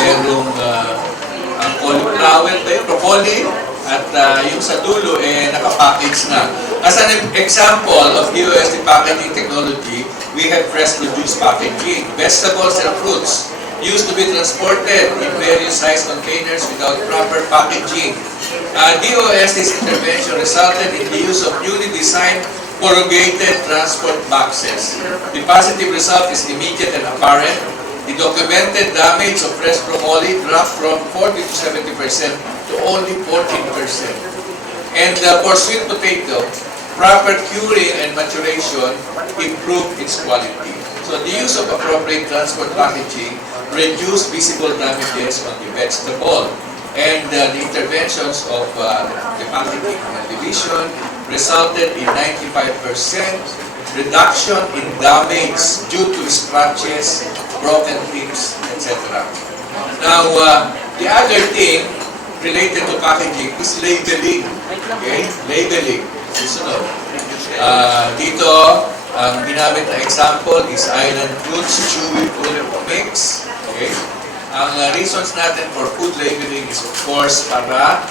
merong cauliflower, broccoli, at yung sa dulo, nakapackage na. As an example of DOST packaging technology, we have fresh produce packaging. Vegetables and fruits used to be transported in various size containers without proper packaging. DOST's intervention resulted in the use of newly designed corrugated transport boxes. The positive result is immediate and apparent. The documented damage of fresh broccoli dropped from 40 to 70% to only 14%. And for sweet potato, proper curing and maturation improved its quality. So the use of appropriate transport packaging reduced visible damages on the vegetable. And the interventions of the packaging division resulted in 95% reduction in damage due to scratches, broken tips, etc. Now, the other thing related to packaging is labeling. Okay? Labeling. Susunod. Dito, ang ginamit na example is island fruits, chewy fruit mix. Okay? Ang reasons natin for food labeling is of course para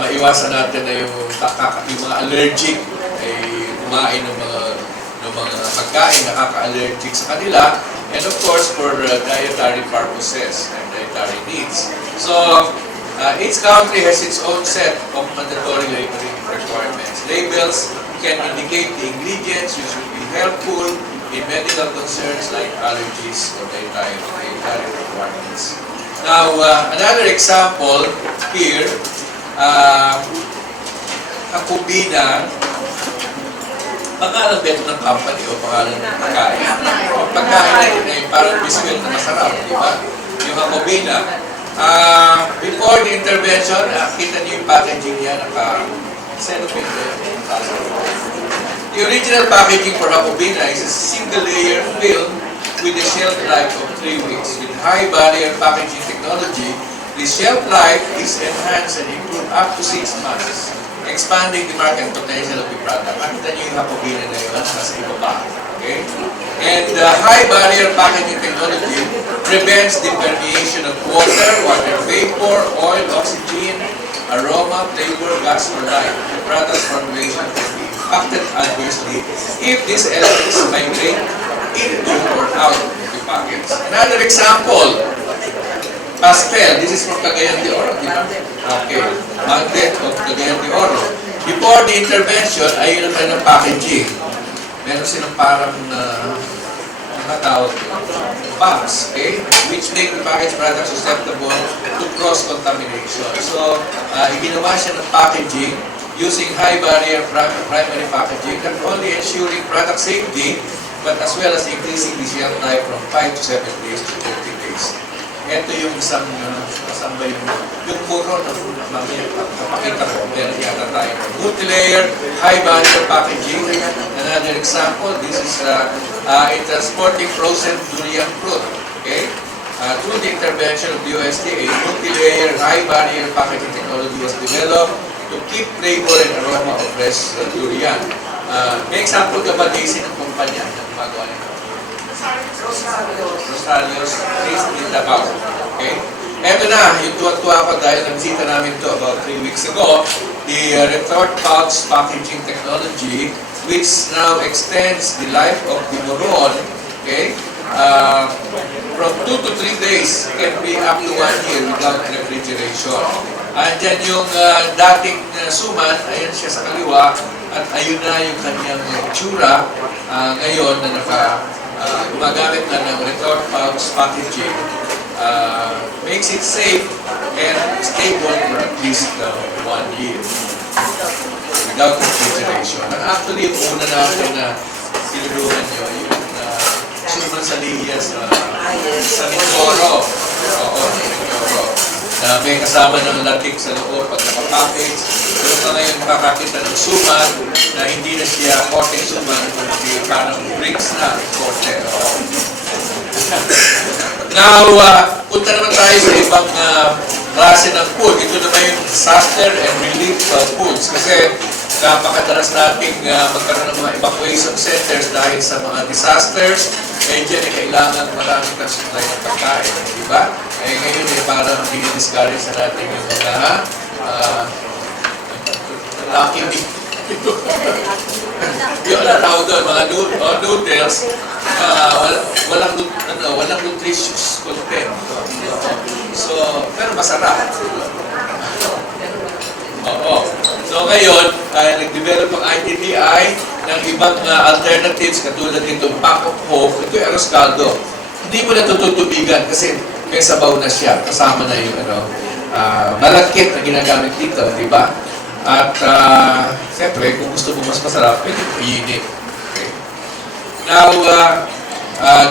maiwasan natin na yung mga allergic ay kumain ng mga pagkain nakaka-allergic sa kanila, and of course for dietary purposes and dietary needs. So each country has its own set of mandatory labeling requirements. Labels can indicate the ingredients which will be helpful in medical concerns like allergies or dietary requirements. Now, another example here, Hakubina, pangalan ba ito ng company o pangalan ng pagkain? Pagkain na yun ay parang biscuit na masarap, di ba? Yung Hakubina. Before the intervention, kita niyo yung packaging niya, naka-cellophane. The original packaging for Hakubina is a single-layer film with a shelf life of 3 weeks. With high barrier packaging technology, the shelf life is enhanced and improved up to 6 months, expanding the market potential of the product. Makita niyo yung Hakubina na yun, nasa ibaba. Okay? And high barrier packaging technology prevents the permeation of water, water vapor, oil, oxygen, aroma, flavor, gas, or light. The product's formulation can be impacted adversely if these elements migrate into or out of the packets. Another example, pastel. This is from Cagayan de Oro, di ba? Okay. Magnet of Cagayan de Oro. Before the intervention, ayun ang packaging. Meron silang parang tawag pumps, okay? Which make the packaged product susceptible to cross-contamination. So, ginawa siya ng packaging using high barrier primary packaging, not only ensuring product safety, but as well as increasing the shelf life from 5 to 7 days to 30 days. Ito yung isang ba yung puro na mamaya kapakita ko, meron yata tayo. Multi-layer, high barrier packaging. Another example, this is in transporting frozen durian fruit. Okay? Through the intervention of the USDA, multi-layer, high barrier packaging technology was developed to keep flavor and aroma of fresh durian. May example ka ba, Daisy, ng kumpanya na gumagawa nito? Rosalios, please read about. Okay? Eto na, yung tuwa-tuwa ko dahil nagsita namin ito about 3 weeks ago, the retort pouch packaging technology, which now extends the life of the moron, okay? From 2 to 3 days, can be up to 1 year without refrigeration. Andyan yung dating suman, ayan siya sa kaliwa, at ayun na yung kanyang tsura ngayon na gumagamit na ng retort pouch packaging. Makes it safe and stable for at least 1 year without refrigeration. And actually, yung una natin na tinulungan nyo, yung suman sa liya sa Mindoro. Oo, Mindoro. Na may kasama ng latik sa loob pag nakapackage. Pero pa ngayon makakakita ng suman na hindi na siya korte suman, kundi parang bricks na korte. Now, punta naman tayo sa ibang klase ng food. Ito naman yung disaster and relief foods. Kasi napakadalas nating magkaroon ng mga evacuation centers dahil sa mga disasters. Eh, dyan ay kailangan maraming supply ng pagkain. Diba? Eh, ngayon discourage na natin yung mga lacking yung tawag doon, mga noodles, walang nutritious content. So, pero masarap. Oo. So ngayon, nag-develop ang ITTI ng ibang alternatives katulad nitong pack of hope. Ito yung arroz caldo. Hindi mo na tututubigan kasi may sabaw na siya. Kasama na yung malagkit na ginagamit dito, di ba? At siyempre, kung gusto mo mas masarap, pwede mo iinit. Okay. Now,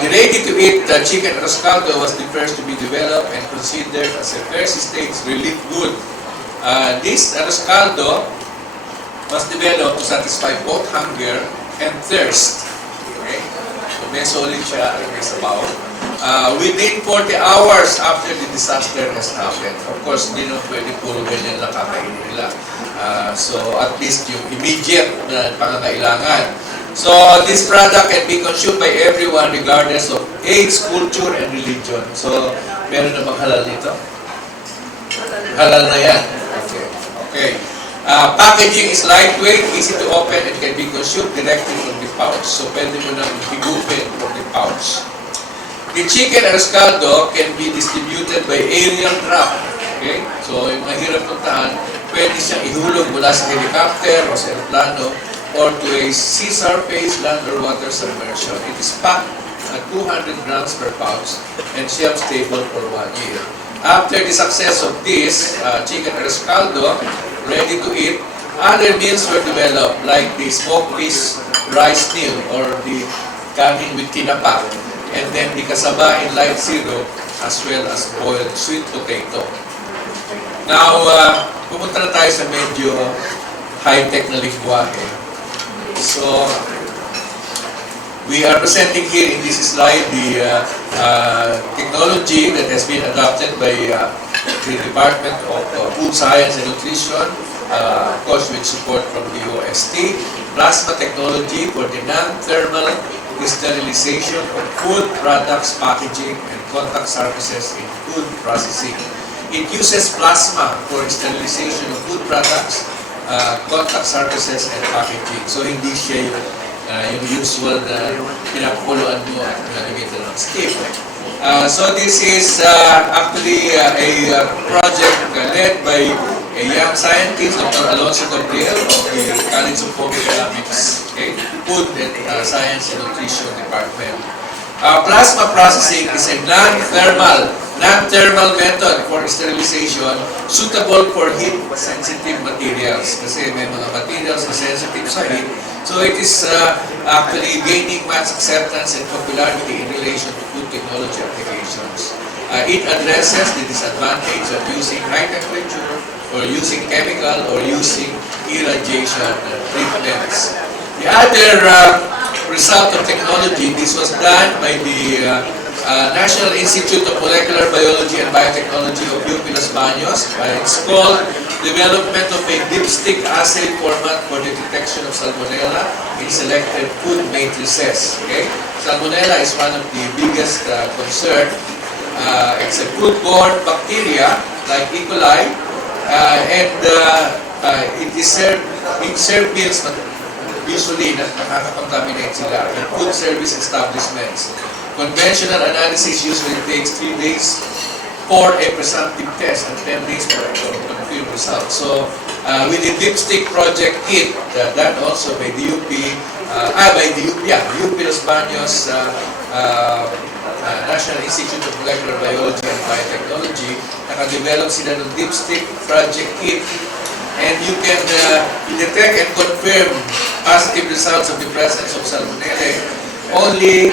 the ready-to-eat chicken arroz caldo was the first to be developed and considered as a first stage relief good. This arroz caldo was developed to satisfy both hunger and thirst. Okay? So may solid siya at may sabaw. Within 40 hours after the disaster has happened. Of course, hindi na pwede puro ganyan lang kakainin nila. So at least yung immediate na pangangailangan. So this product can be consumed by everyone regardless of age, culture, and religion. So meron na bang halal nito? Halal na yan. Okay. Packaging is lightweight, easy to open, and can be consumed directly from the pouch. So, pwede mo nang higupin from the pouch. The chicken arroz caldo can be distributed by aerial drop. Okay? So, yung mahirap puntahan, pwede siyang ihulog mula sa helicopter o sa aeroplano or to a sea surface, land, or water submersion. It is packed at 200 grams per pouch and shelf stable for 1 year. After the success of this chicken arroz caldo, ready to eat, other meals were developed like the smoked fish rice meal or the kanin with tinapa, and then the kasaba in light syrup as well as boiled sweet potato. Now, pumunta na tayo sa medyo high-tech na lingwahe. So, we are presenting here in this slide the technology that has been adopted by the Department of Food Science and Nutrition, of course with support from the DOST, plasma technology for the non-thermal sterilization of food products, packaging, and contact surfaces in food processing. It uses plasma for sterilization of food products, contact surfaces, and packaging. So hindi siya yung usual na pinapuluan mo at nalagyan ng steam. So this is actually a project led by a young scientist, Dr. Alonso Gabriel of the College of Home Economics, okay? Food and Science and Nutrition Department. Plasma processing is a non-thermal method for sterilization suitable for heat-sensitive materials. Kasi may mga materials na sensitive sa heat. So it is actually gaining mass acceptance and popularity in relation to food technology applications. It addresses the disadvantage of using high temperature or using chemical or using irradiation treatments. The other result of technology, this was done by the National Institute of Molecular Biology and Biotechnology of UP Los Baños. It's called development of a dipstick assay format for the detection of salmonella in selected food matrices. Okay? Salmonella is one of the biggest concern. It's a foodborne bacteria like E. coli, and it serves meals usually nakaka-contaminate sila in food service establishments. Conventional analysis usually takes 3 days for a presumptive test and 10 days for a confirmed result. So, with the dipstick project kit, that also by the UP, UP Los Baños National Institute of Molecular Biology and Biotechnology, nakadevelop sila ng dipstick project kit, and you can detect and confirm positive results of the presence of salmonella only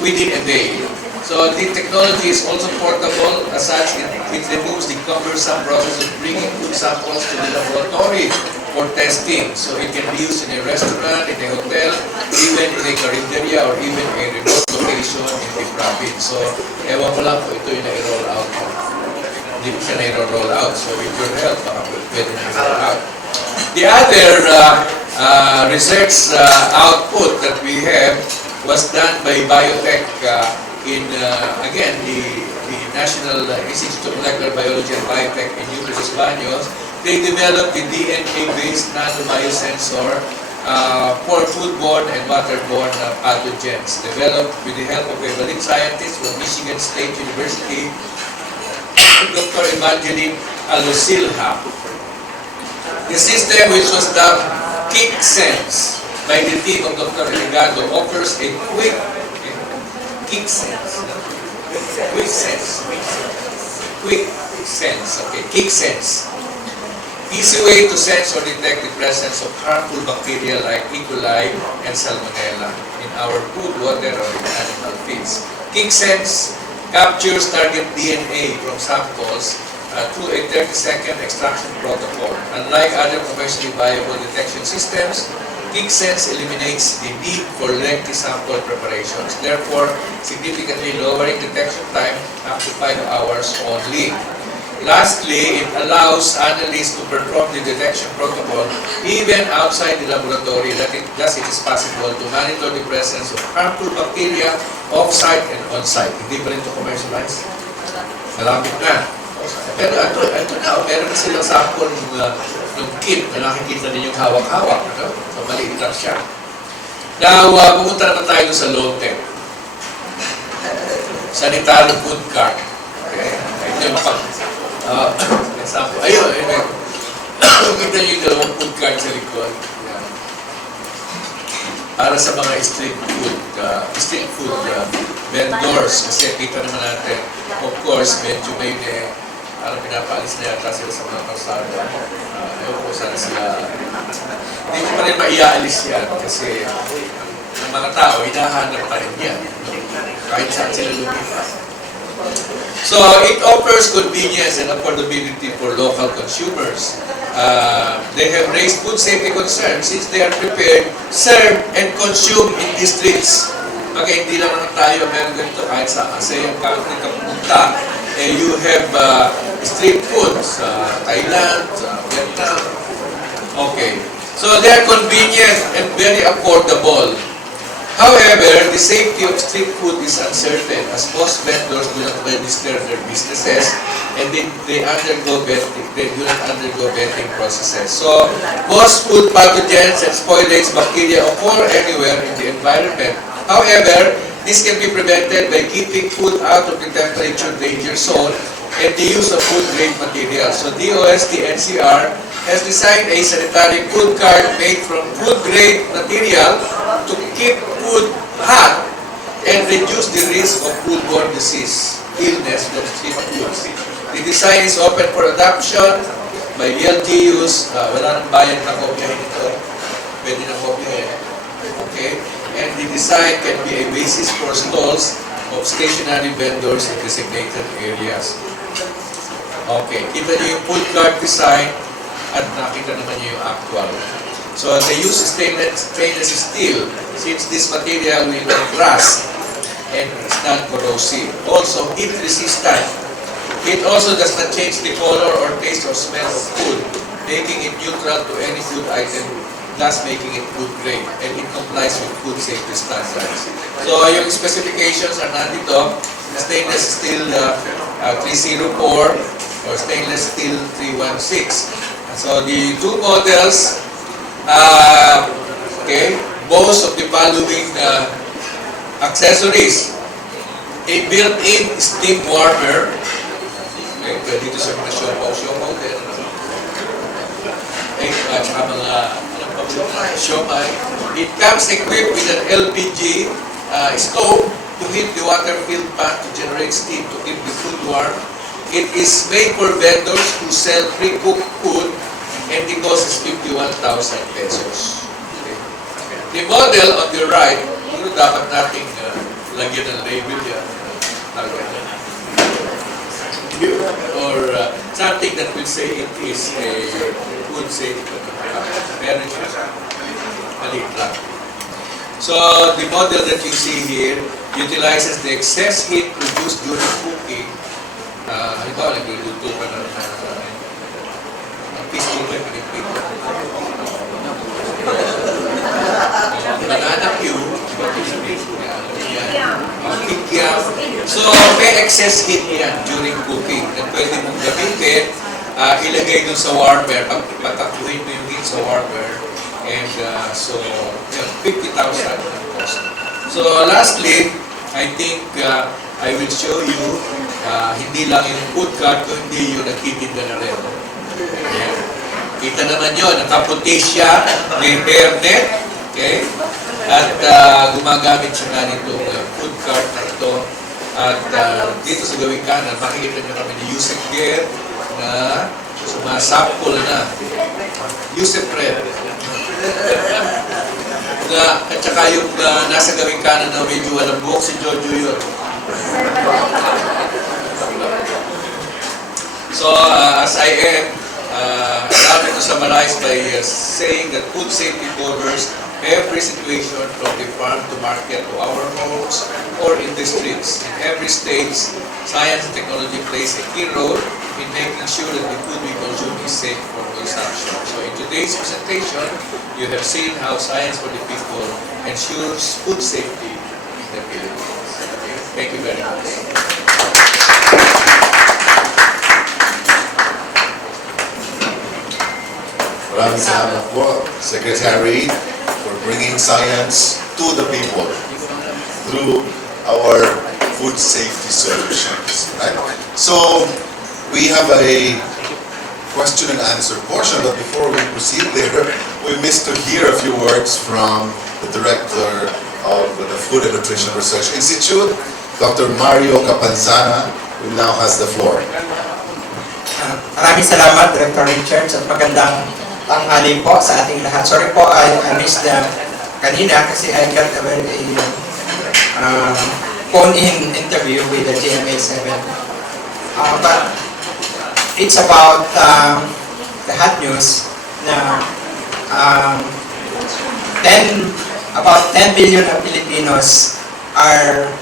within a day. So the technology is also portable. As such, it removes the cumbersome process of bringing food samples to the laboratory for testing. So it can be used in a restaurant, in a hotel, even in a carinderia, or even a remote location in the province. So, ewan ko lang po ito yung na-roll out. Hindi po siya na-roll out. So with your help, baka pwede na-roll out. The other research output that we have was done by biotech in, again, the National Institute of Molecular Biology and Biotech in Los Baños, they developed the DNA-based nanobiosensor for foodborne and waterborne pathogens, developed with the help of a Berlin scientist from Michigan State University, Dr. Evangeline Alosilha. The system, which was dubbed KickSense by the team of Dr. Eligado, offers a quick KickSense. KickSense. Easy way to sense or detect the presence of harmful bacteria like E. coli and Salmonella in our food, water, or in animal feeds. KickSense captures target DNA from samples through a 30-second extraction protocol. Unlike other commercially viable detection systems, KickSense eliminates the need for lengthy sample preparations, therefore significantly lowering detection time up to 5 hours only. Lastly, it allows analysts to perform the detection protocol even outside the laboratory, thus it is possible to monitor the presence of harmful bacteria off-site and on-site. Hindi pa rin ito commercialized? Malapit na. Pero ito na, meron na silang sample ng kit na nakikita ninyong hawak-hawak. So, maliit lang siya. Now, pumunta naman tayo sa low-tech. Sanitary food cart. Okay? Ito yung example. Ayun, kita niyo yung dalawang food cart sa likod. Para sa mga street food vendors. Kasi kita naman natin, of course, medyo may parang pinapaalis na yata sila sa mga kalsada. Ewan ko sana sila. Hindi ko pa rin maiaalis yan kasi ang mga tao, hinahanap pa rin yan. Kahit saan sila lumipas. So, it offers convenience and affordability for local consumers. They have raised food safety concerns since they are prepared, served, and consumed in these streets. Okay, hindi lang naman tayo meron ganito kahit sa kasi yung country ka pumunta, you have street food sa Thailand, sa Vietnam. Okay. So, they are convenient and very affordable. However, the safety of street food is uncertain as most vendors do not register their businesses and they do not undergo vetting processes. So, most food pathogens and spoilage bacteria occur anywhere in the environment. However, this can be prevented by keeping food out of the temperature danger zone and the use of food-grade materials. So, DOST-NCR has designed a sanitary food cart made from food-grade material to keep food hot and reduce the risk of foodborne disease, illness from street foods. The design is open for adoption by LGUs. Wala nang bayad na kopyahin ito. Pwede na kopyahin. Okay? And the design can be a basis for stalls of stationary vendors in designated areas. Okay. Kita niyo yung food cart design at nakita naman niyo yung actual. So they use stainless steel since this material will not rust and is non-corrosive. Also heat resistant. It also does not change the color or taste or smell of food, making it neutral to any food item, thus making it food grade, and it complies with food safety standards. So yung specifications are nandito, stainless steel 304 or stainless steel 316. So the two models, okay, boast of the following accessories: a built-in steam warmer. Okay, pwede ito sa mga siopaw din. At saka mga siomay. It comes equipped with an LPG stove to heat the water-filled pan to generate steam to keep the food warm. It is made for vendors who sell pre-cooked food and the cost is 51,000 pesos. Okay. The model on the right, ito dapat nating lagyan ng label yan. Or something that will say it is a food safety. Meron siya. Maliit lang. So, the model that you see here utilizes the excess heat produced during cooking. Halimbawa, nagluluto ka ng pistol by pinipig. Banana cue, kikiam. So, So, may excess heat yan during cooking na pwede mong gamitin, ilagay dun sa warmer, patakbuhin mo yung heat sa warmer, and so, yun, 50,000 ang cost. So, lastly, I think I will show you, hindi lang yung food cart, kundi yung nagtitinda na rin. Ayan. Kita naman yun, nakaputi siya, may hairnet, okay? At gumagamit siya nga nitong food cart na ito. At dito sa gawing kanan, makikita nyo kami ni Yusef Gear na sumasample na. Yusef Red. At saka yung nasa gawing kanan na medyo walang buhok, si Jojo yun. So, as I am, allow me to summarize by saying that food safety covers every situation from the farm to market to our homes or in the streets. In every stage, science and technology plays a key role in making sure that the food we consume is safe for consumption. So in today's presentation, you have seen how Science for the People ensures food safety in the Philippines. Okay. Thank you very much. Maraming salamat po, Secretary, for bringing science to the people through our food safety solutions. Right? So, we have a question and answer portion, but before we proceed there, we missed to hear a few words from the Director of the Food and Nutrition Research Institute, Dr. Mario Capanzana, who now has the floor. Maraming salamat, Director Richard, at magandang tanghali po sa ating lahat. Sorry po, I missed the kanina kasi I got a very phone-in interview with the GMA 7. But it's about the hot news na about 10 billion of Filipinos are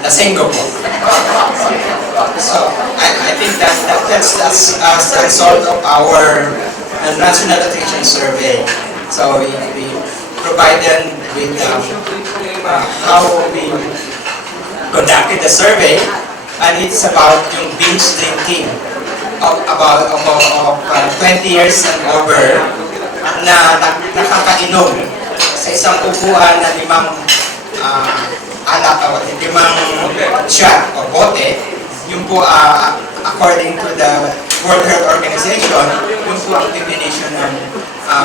lasenggo po. So I think that's a result of our National Nutrition Survey. So we provide them with how we conducted the survey, and it's about yung binge drinking of 20 years and over na nakakainom sa isang upuan na 5 alak o 5 shot o bote. Yung po according to the World Health Organization, yung po ang definition ng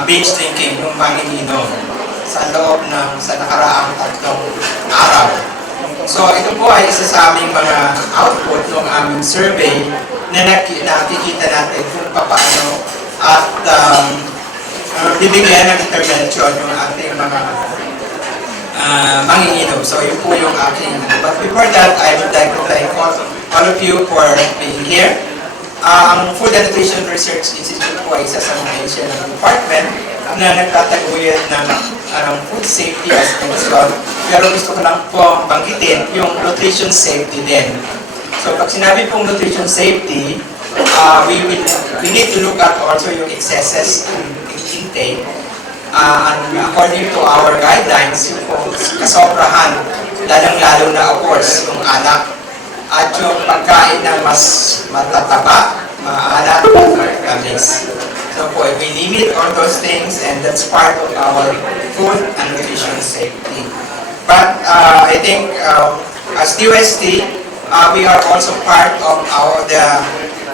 binge drinking, yung panginginom sa loob sa nakaraang 3 araw. So ito po ay isa sa aming mga output ng aming survey na nakikita natin kung paano at bibigyan ng intervention yung ating mga manginginom. So yun po yung aking. But before that, I would like to thank all of you for being here. Ang Food and Nutrition Research Institute po ay isa sa mga agency ng department na nagtataguyod ng food safety as concern. Pero gusto ko lang po banggitin yung nutrition safety din. So pag sinabi pong nutrition safety, we need to look at also yung excesses in intake. And according to our guidelines, yung kasobrahan, lalong-lalo na of course yung alak at yung pagkain na mas matataba, maalat, tamis. So po, we limit all those things, and that's part of our food and nutrition safety. But I think as DOST, we are also part of the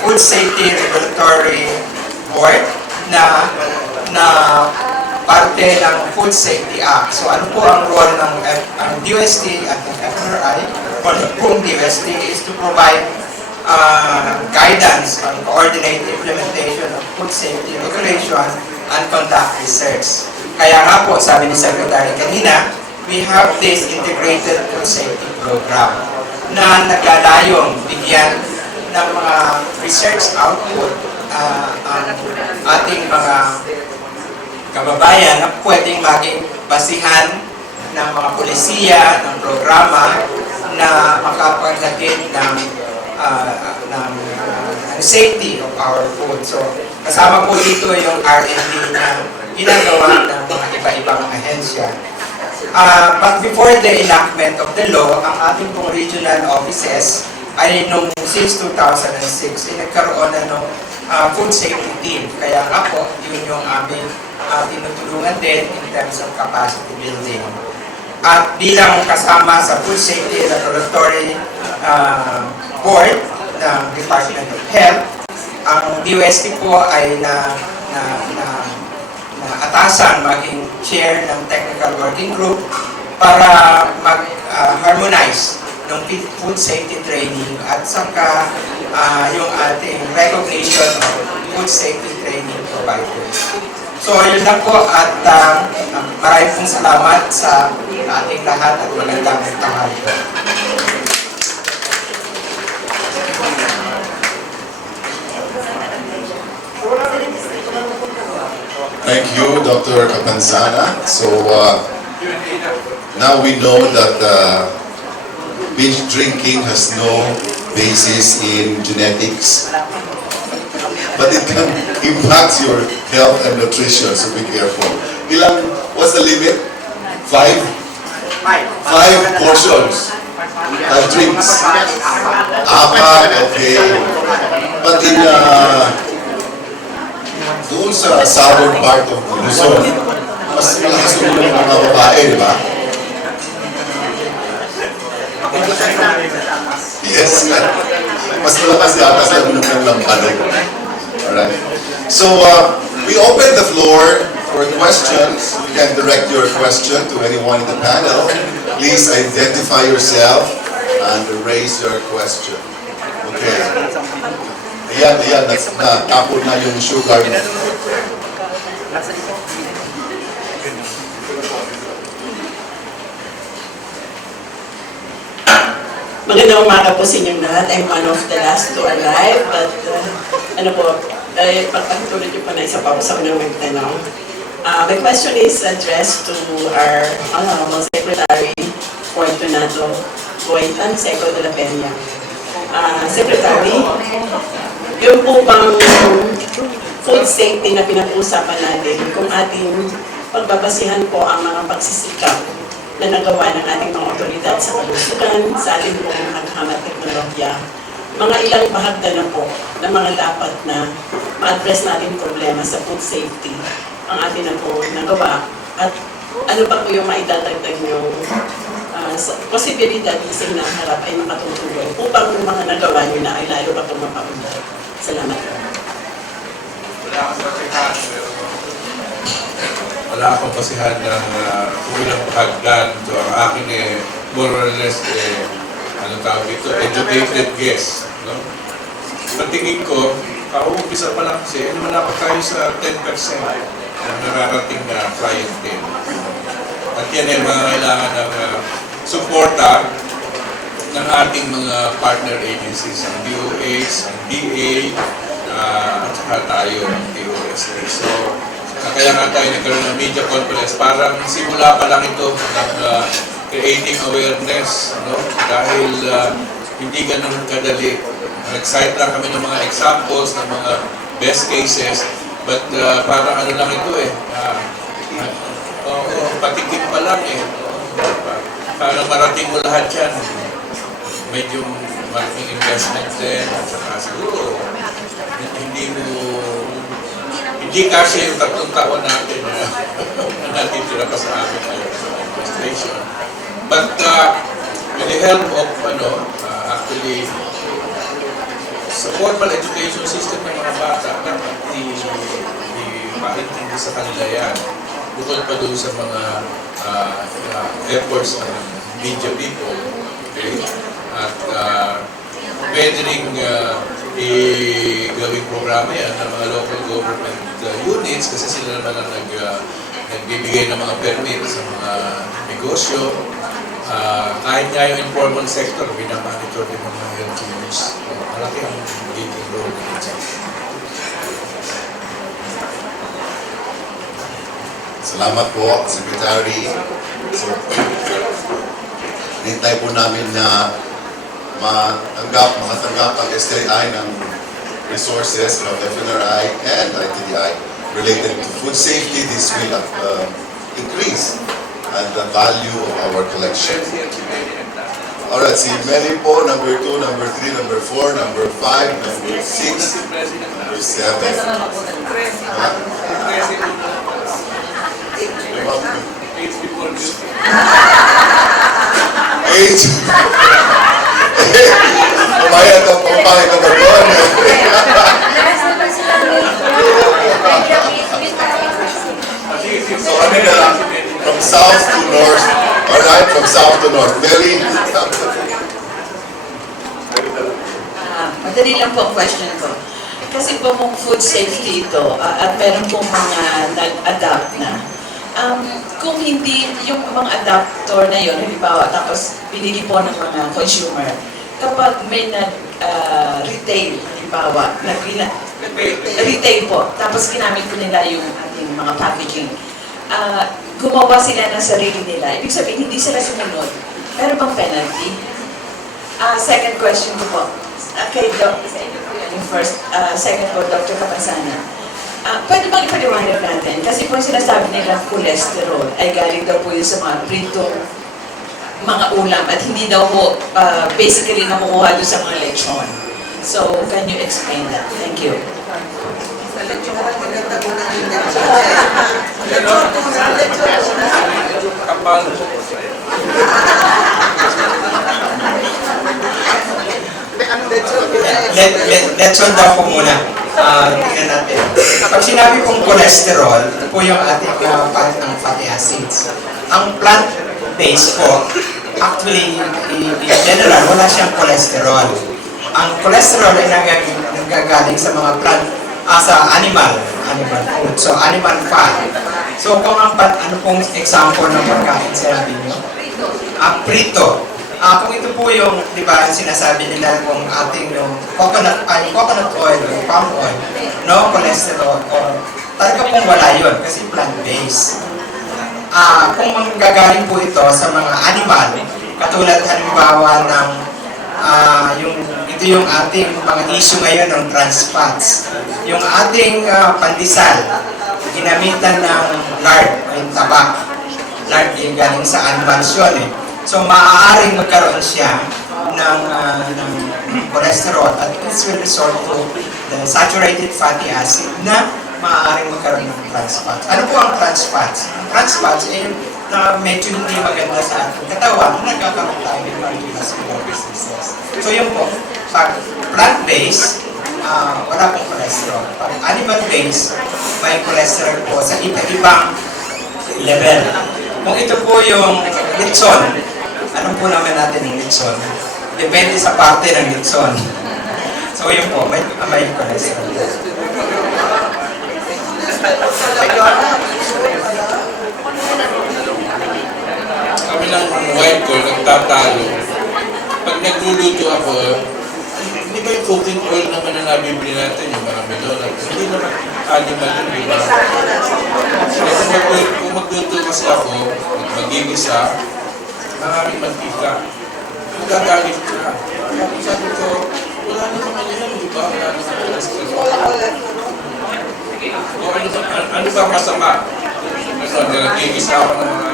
Food Safety Regulatory Board na parte ng Food Safety Act. So ano po ang role ng DOST at ng FRI? Kung DOST is to provide guidance on coordinate implementation of food safety regulation and conduct research. Kaya nga po, sabi ni Secretary kanina, we have this integrated food safety program na naglalayong bigyan ng mga research output ang ating mga kababayan na pwedeng maging basihan ng mga polisiya, ng programa na makapaglagay ng safety of our food. So, kasama po dito yung R&D na ginagawa ng mga iba-ibang ahensya. But before the enactment of the law, ang ating pong regional offices ay nung since 2006, nagkaroon na ng food safety team. Kaya nga po, yun yung aming tinutulungan din in terms of capacity building. At bilang kasama sa Food Safety Regulatory Board ng Department of Health, ang DOST po ay atasan maging chair ng technical working group para mag-harmonize ng food safety training at saka yung ating recognition of food safety training providers. So yun lang po at maraming pong salamat sa ating lahat at magandang tanghali po. Thank you, Dr. Capanzana. So now we know that binge drinking has no basis in genetics, but it can impact your health and nutrition, so be careful. What's the limit? Five portions. 5 drinks. Okay. But in doon sa southern part of Luzon, mas malakas yung mga babae, di ba? Yes. Mas malakas yata sa ulo ng lampanog. Alright. So, we open the floor for questions. You can direct your question to anyone in the panel. Please identify yourself and raise your question. Okay. Ayan, natapon na yung sugar. Magandang umaga po sa inyong lahat. I'm one of the last to arrive, but pagpatuloy niyo po na isa pa po sa unang magtanong. My question is addressed to our Honorable Secretary Fortunato Boytan Seco de la Peña. Secretary, yung po bang food safety na pinag-uusapan natin, kung ating pagbabasihan po ang mga pagsisikap na nagawa ng ating mga otoridad sa kalusugan, sa ating po mga naghahamad teknolohiya, mga ilang bahagda na po na mga dapat na ma-address natin problema sa food safety ang ating na po nagawa, at ano pa po yung maidadagdag nyo posibilidad isang naharap ay makatutulong upang yung mga nagawa nyo na ay lalo pa itong mapaunlad. Salamat. Wala akong pasihan ng kulang hagdan. So, ang akin more or less, anong tawag dito, educated guess. No? Patingin ko, kaumpisa pa lang kasi, malapit tayo sa 10% ng nararating na clientele. At yan ay mga kailangan ng suporta ng ating mga partner agencies, ang DOH, ang DA, at saka tayo ng DOST. So, kaya nga tayo nagkaroon ng media conference, parang simula pa lang ito ng creating awareness, no? Dahil hindi ganun kadali. Nag-cite lang kami ng mga examples, ng mga best cases, but parang ano lang ito patikim pa lang para marating mo lahat yan. Medyo malaking investment din, at saka siguro hindi kasi yung 3 taon natin na natitira pa sa amin administration. But with the help of actually sa formal education system ng mga bata, dapat i-paintindi sa kanila yan. Bukod pa doon sa mga efforts ng media people. Okay? At pwede rin gawing programa yan ng mga local government units kasi sila naman ang nagbibigay ng mga permit sa mga negosyo. Kahit nga yung informal sector, binamonitor din ng mga health units. Malaki ang giving role nito. Salamat po, Secretary. So, hinintay po namin na makatanggap ang STI ng resources from FNRI and ITDI related to food safety. This will increase and the value of our collection. Alright, si Meli po, number 2, number 3, number 4, number 5, number 6, number 7. Age. Pumayag ang pampangit na bagon. So kami na lang, from south to north. Alright, from south to north. Meli. Madali lang po ang question ko. Kasi po mong food safety ito at meron pong mga nag-adapt na. Kung hindi yung mga adapter na yun, halimbawa, tapos binili po ng mga consumer, kapag may nag-retail, halimbawa, retail po, tapos ginamit po nila yung ating mga packaging, gumawa sila ng sarili nila. Ibig sabihin, hindi sila sumunod. Meron bang penalty? Second question ko po. Kay Doc, sa inyo po yan yung first. Second po, Dr. Kapasana. Pwede bang ipaliwanag natin? Kasi po yung sinasabi nila cholesterol ay galing daw po yun sa mga pritong mga ulam at hindi daw po basically nakukuha doon sa mga lechon. So, can you explain that? Thank you. Lechon daw po muna. Tingnan natin. Pag sinabi kong cholesterol, ito po yung ating part ng fatty acids. Ang plant-based po, actually, in general, wala siyang cholesterol. Ang cholesterol ay nanggagaling sa mga plant, sa animal food. So, animal fat. So, kung ano pong example ng pagkain sinabi nyo? Prito. Kung ito po yung, di ba, sinasabi nila kung ating yung coconut oil, yung palm oil, no cholesterol, or talaga pong wala yun kasi plant-based. Kung manggagaling po ito sa mga animal, katulad halimbawa ng ito yung ating mga issue ngayon ng trans fats. Yung ating pandesal, ginamitan ng lard, yung tabak. Lard yung galing sa animals yun eh. So, maaaring magkaroon siya ng cholesterol at this will result to the saturated fatty acid na maaaring magkaroon ng trans fats. Ano po ang trans fats? Ang trans fats ay na medyo hindi maganda sa ating katawan na nagkakaroon tayo ng cardiovascular diseases. So, yun po. Pag plant-based, wala pong cholesterol. Pag animal-based, may cholesterol po sa iba-ibang level. Kung ito po yung litson, alam po naman natin yung litson. Depende sa parte ng litson. So yun po, may cholesterol. Kami ng wife ko, nagtatalo. Pag nagluluto ako, hindi ba yung cooking oil naman na nabibili natin, yung mga melon? Hindi naman animal yun, di ba? Kung magluto kasi ako, magigisa, maraming mantika. Magagalit ka. Sabi ko, wala naman yan, di ba? Wala naman cholesterol. O ano ba masama? Nagigisa ako ng mga...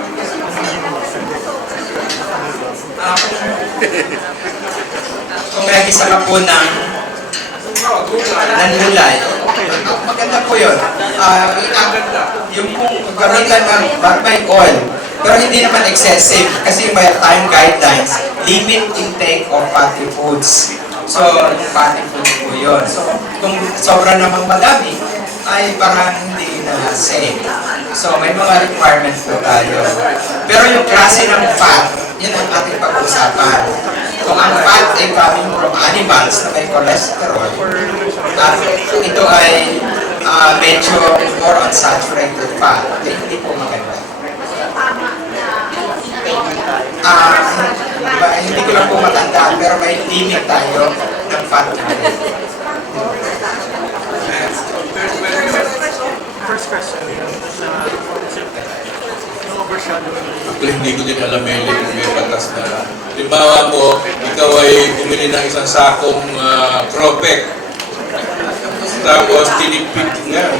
Kung nagisa ka po ng gulay, maganda po yun. Yung kung gamitan ng barmay oil, pero hindi naman excessive kasi may tayong guidelines, limit intake of fatty foods. So, yung fatty foods po yun. So, kung sobra namang madami, ay parang hindi na safe. So, may mga requirements po tayo. Pero yung klase ng fat, yun ang ating pag-usapan. Kung ang fat ay coming from animals na may cholesterol, at ito ay medyo more unsaturated fat, hindi po maganda. Hindi ko lang po matandaan, pero may limit tayo ng fat content. First question. Hindi ko din alam may batas na. Limbawa mo, ikaw ay bumili ng isang sakong cropek. Tapos tinipid nga,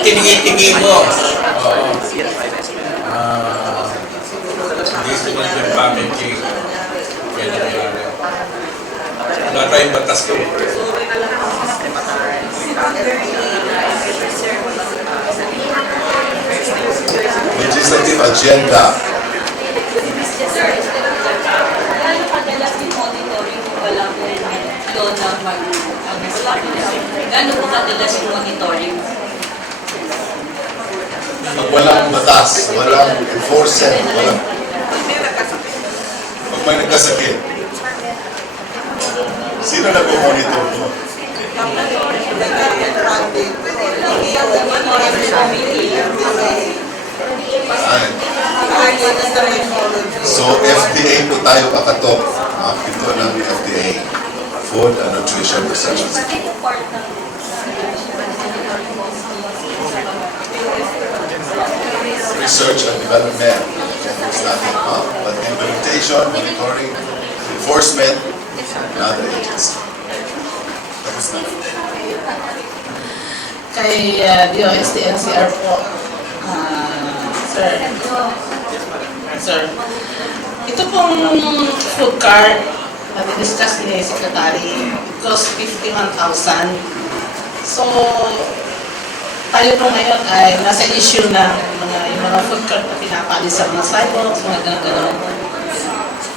tiningi-tingi mo. packaging. Kaya nangyari. Wala tayong batas ko. Legislative agenda. Ano kadalas yung monitoring kung wala po law na gano'n po kadalas yung monitoring? Pag walang batas, walang enforcement, walang... Pag may nagkasakit, sino nag-monitor mo? Ayan. So, FDA po tayo kakatok. Ito ng FDA, Food and Nutrition Research. Research and development. It's nothing, but implementation, monitoring, enforcement, another agency. Tapos na. Kay DOST-NCR po, sir, ito pong food cart na discuss ni Secretary, it costs 51,000. So, tayo po ngayon ay nasa issue ng yung mga food cart na pinapali sa mga sidewalks, mga gano'n.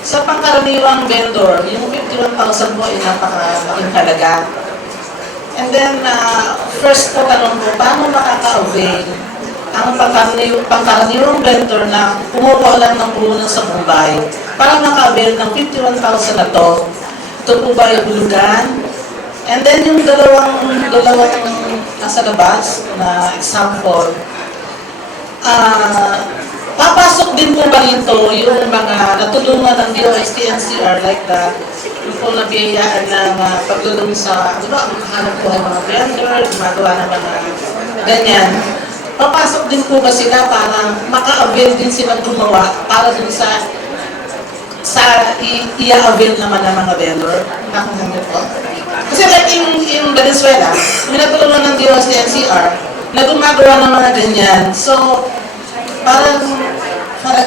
Sa pangkaraniwang vendor, yung 51,000 po ay napakalaking halaga. And then, first po tanong ko, paano makaka-avail ang pangkaraniwang vendor na kumukuha lang ng puhunan sa Mumbai para maka-avail ng 51,000 na to? Ito po ba yung bulugan? And then yung dalawang nasa labas na example, papasok din po ba rito yung mga natulungan ng DOST-NCR like that, yung po nabiyayaan ng pagdulong sa, di ba, ang hanap po ng mga vendor, gumagawa ng mga ganyan. Papasok din po ba sila para maka-avail din silang gumawa para dun sa i-avail naman ng mga vendor? Nakakang po. Kasi like in Venezuela, may natulungan ng DOST-NCR na gumagawa ng mga ganyan. So, parang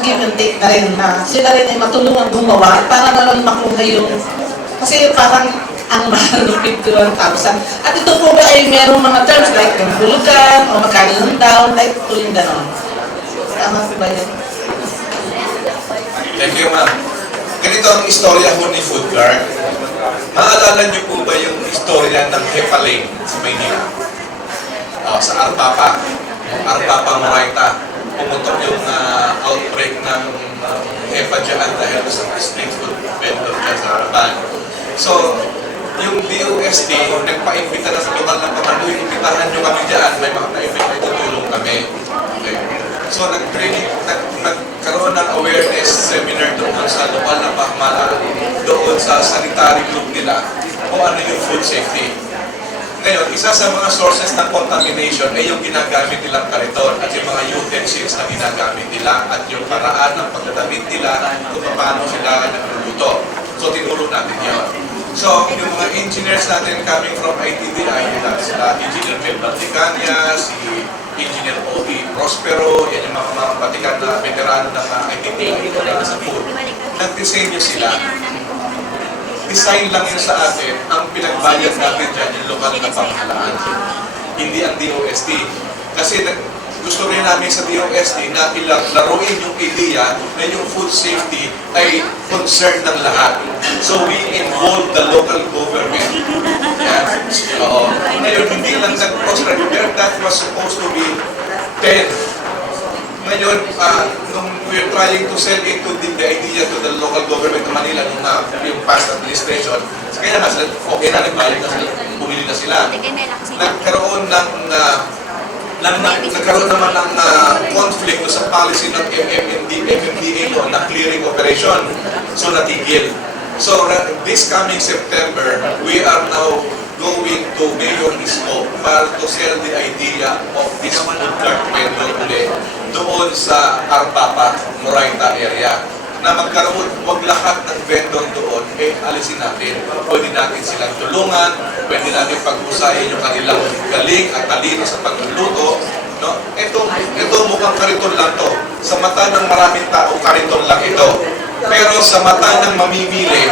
give and take na rin na sila rin ay matulungan gumawa para naman makuha yung, kasi parang ang mahal ng 51,000. At ito po ba ay merong mga terms like yung bulugan o magkano yung down, like po yung gano'n. Tama po ba yun? Thank you, ma'am. Ganito ang istorya ko ni food cart. Maalala niyo po ba yung istorya ng Hepalane sa Maynila? Sa Arpapa. Arpapa, Moraita. Pumutok yung outbreak ng HEPA dyan dahil sa street food vendor dyan sa Harapan. So, yung DOST, nagpa-imbita na sa lokal ng pamanuy, imbitahan nyo kami dyan, may tutulong kami. Okay. So, nagkaroon ng awareness seminar doon sa lokal na pamahalaan, doon sa sanitary group nila, kung ano yung food safety. Ngayon, isa sa mga sources ng contamination ay yung ginagamit nilang kariton at yung mga utensils na ginagamit nila at yung paraan ng pagdadamit nila kung paano sila nagluluto. So, tinuro natin yun. So, yung mga engineers natin coming from ITDI, sila Engineer Mel Balticania, si Engineer O.E. Prospero, yan yung mga batikan na veterano ng ITDI sa food. Nag-disenyo sila. Design lang yun sa atin, ang pinagbayad natin dyan yung lokal na pamahalaan. Hindi ang DOST. Kasi gusto rin namin sa DOST na laruin yung idea na yung food safety ay concern ng lahat. So we involve the local government. Yan. Oo. Ngayon, hindi lang nag-prosper. That was supposed to be 10. Ngayon, nung we're trying to sell it to the idea to the local government of Manila, nung yung past administration, kaya nga sila, okay na, nagbayad na sila, bumili na sila. Nagkaroon naman ng conflict sa policy ng MMDA doon, na clearing operation. So, natigil. So, this coming September, we are now going to Mayor Isko para to sell the idea of this food cart vendor ulit doon sa Arpapa, Moraita area. Na magkaroon, wag lahat ng vendor doon, alisin natin. Pwede natin silang tulungan, pwede natin pag-usayin yung kanilang galing at talino sa pagluluto. No? Ito mukhang kariton lang to. Sa mata ng maraming tao, kariton lang ito. Pero sa mata ng mamimili,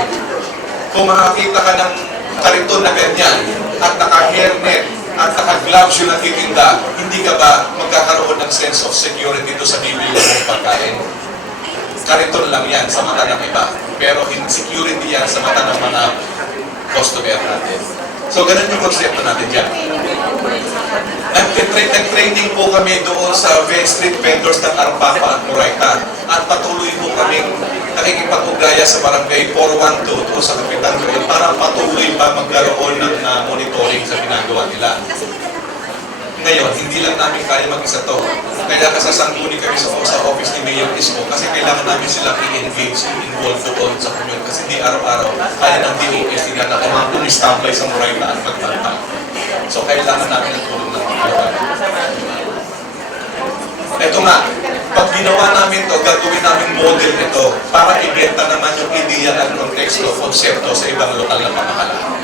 kung makakita ka ng kariton na ganyan, at naka-hairnet, at naka-gloves yung natitinda, hindi ka ba magkakaroon ng sense of security doon sa bibili mong pagkain? Kariton lang yan sa mata ng iba. Pero insecurity yan sa mata ng mga customer natin. So, ganun yung konsepto natin dyan. Nag-training po kami doon sa street vendors ng Arpapa at Moraita. At patuloy po kami nakikipag-ugaya sa barangay 412 o sa Kapitan Joel para patuloy pa magkaroon ng monitoring sa ginagawa nila. Ngayon, hindi lang namin kaya mag-isa to. Kaya kasasangguni kami sa office ni Mayor Isko kasi kailangan namin silang i-engage, i-involve doon sa community kasi di araw-araw kaya ng DOST na tumistampay sa Moraita at magbanta. So, kailangan namin ang tulong ng mga. Ito nga, pag ginawa namin to, gagawin namin model ito para ibenta naman yung ideya at konsepto sa ibang lokal na pamahalaan.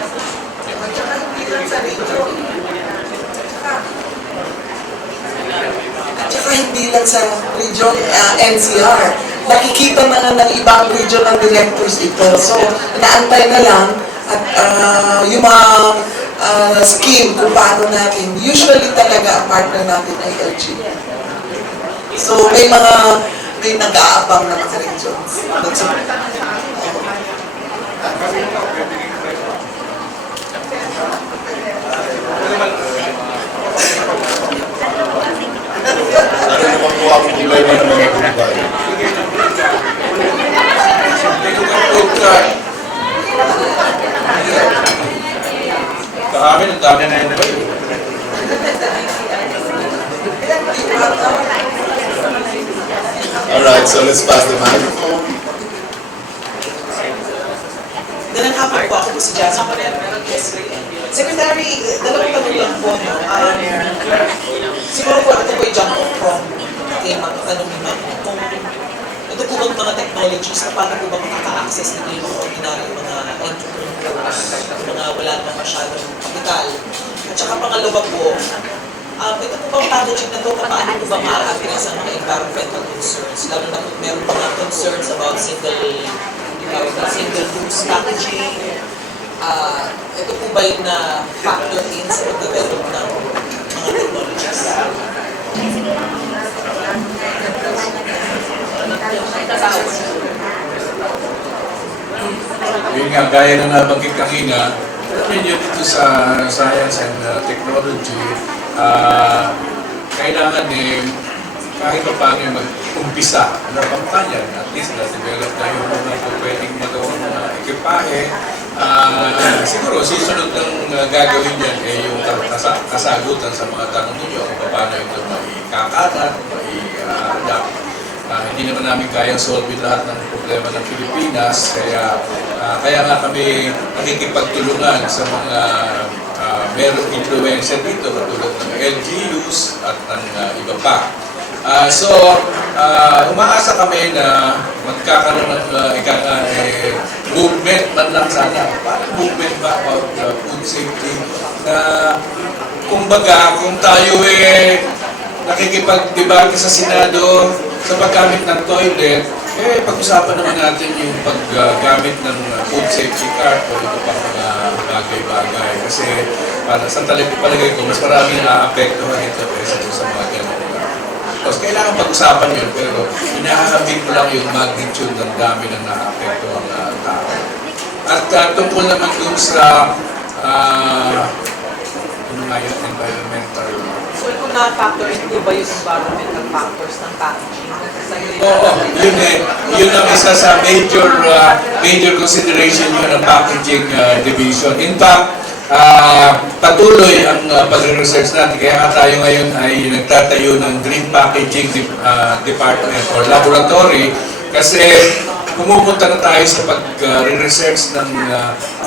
Tsaka hindi lang sa region NCR. Nakikita na nga ng ibang regional directors ito. So, naantay na lang at yung mga scheme kung paano natin, usually talaga ang partner natin ay LG. So, may nag-aabang na mga regions. That's all. Ano naman po ang problema ng mga kababayan? Sa amin, ang dami na yun ba yun? Alright, so let's pass the microphone. Ganang hapon po ako si Jasmine Moreno. Secretary, dalawang tanong lang po. Siguro po ito po i-jump off from tanong ni Ma'am. Kung ito po bang mga technologies na paano po ba makaka-access nito yung mga ordinary mga entrepreneurs, mga wala naman masyadong kapital. At saka pangalawa po, ito po bang packaging na ito, paano po ba ma-address ang mga environmental concerns? Lalo na kung meron mga concerns about single-use packaging. Ito po ba yung na-factor in sa pag-develop ng mga technologies? Yun nga, gaya na nabanggit kanina, yun dito sa science and technology, kailangan kahit pa paano mag-umpisa na kampanya, at least na-develop na yung mga pwedeng magawang mga ekipahe. Siguro, susunod ng gagawin yan yung kasagutan sa mga tanong ninyo kung paano ito maikakalat, mai-adapt. Hindi naman namin kayang solve lahat ng problema ng Pilipinas, kaya nga kami nakikipagtulungan sa mga merong influensya dito, katulad ng LGUs at ng iba pa. Umaasa kami na magkakaroon ng movement man lang sana. Parang movement ba about food safety? Kumbaga, kung tayo nakikipag-debate sa Senado sa paggamit ng toilet, pag-usapan naman natin yung paggamit ng food safety card o ito pang mga bagay-bagay. Kasi sa palagay ko, mas marami na-apektuhan ito kaysa sa mga ganun. Tapos kailangan pag-usapan yun, pero inahabig ko lang yung magnitude ng dami ng na-apektuhan na tao. At tungkol naman dun sa environmental. So, kung na-factor in po ba yung environmental factors ng packaging? Oo, yun ang isa sa major consideration yun ng packaging division. In fact, patuloy ang pag-research natin. Kaya nga tayo ngayon ay nagtatayo ng Green Packaging Department or Laboratory kasi pumupunta na tayo sa pag-research ng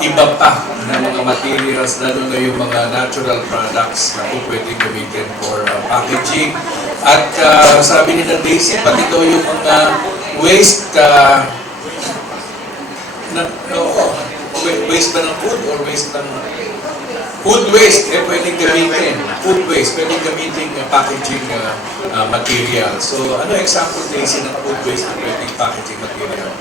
iba pa na mga materials, lalo na yung mga natural products na po pwedeng gamitin for packaging. At sabi nila Daisy, pati ito yung mga waste waste ba ng food or waste ng food waste, pwedeng gamitin. Food waste, pwedeng gamitin packaging material. So, ano example, Daisy, ng food waste na pwedeng packaging material?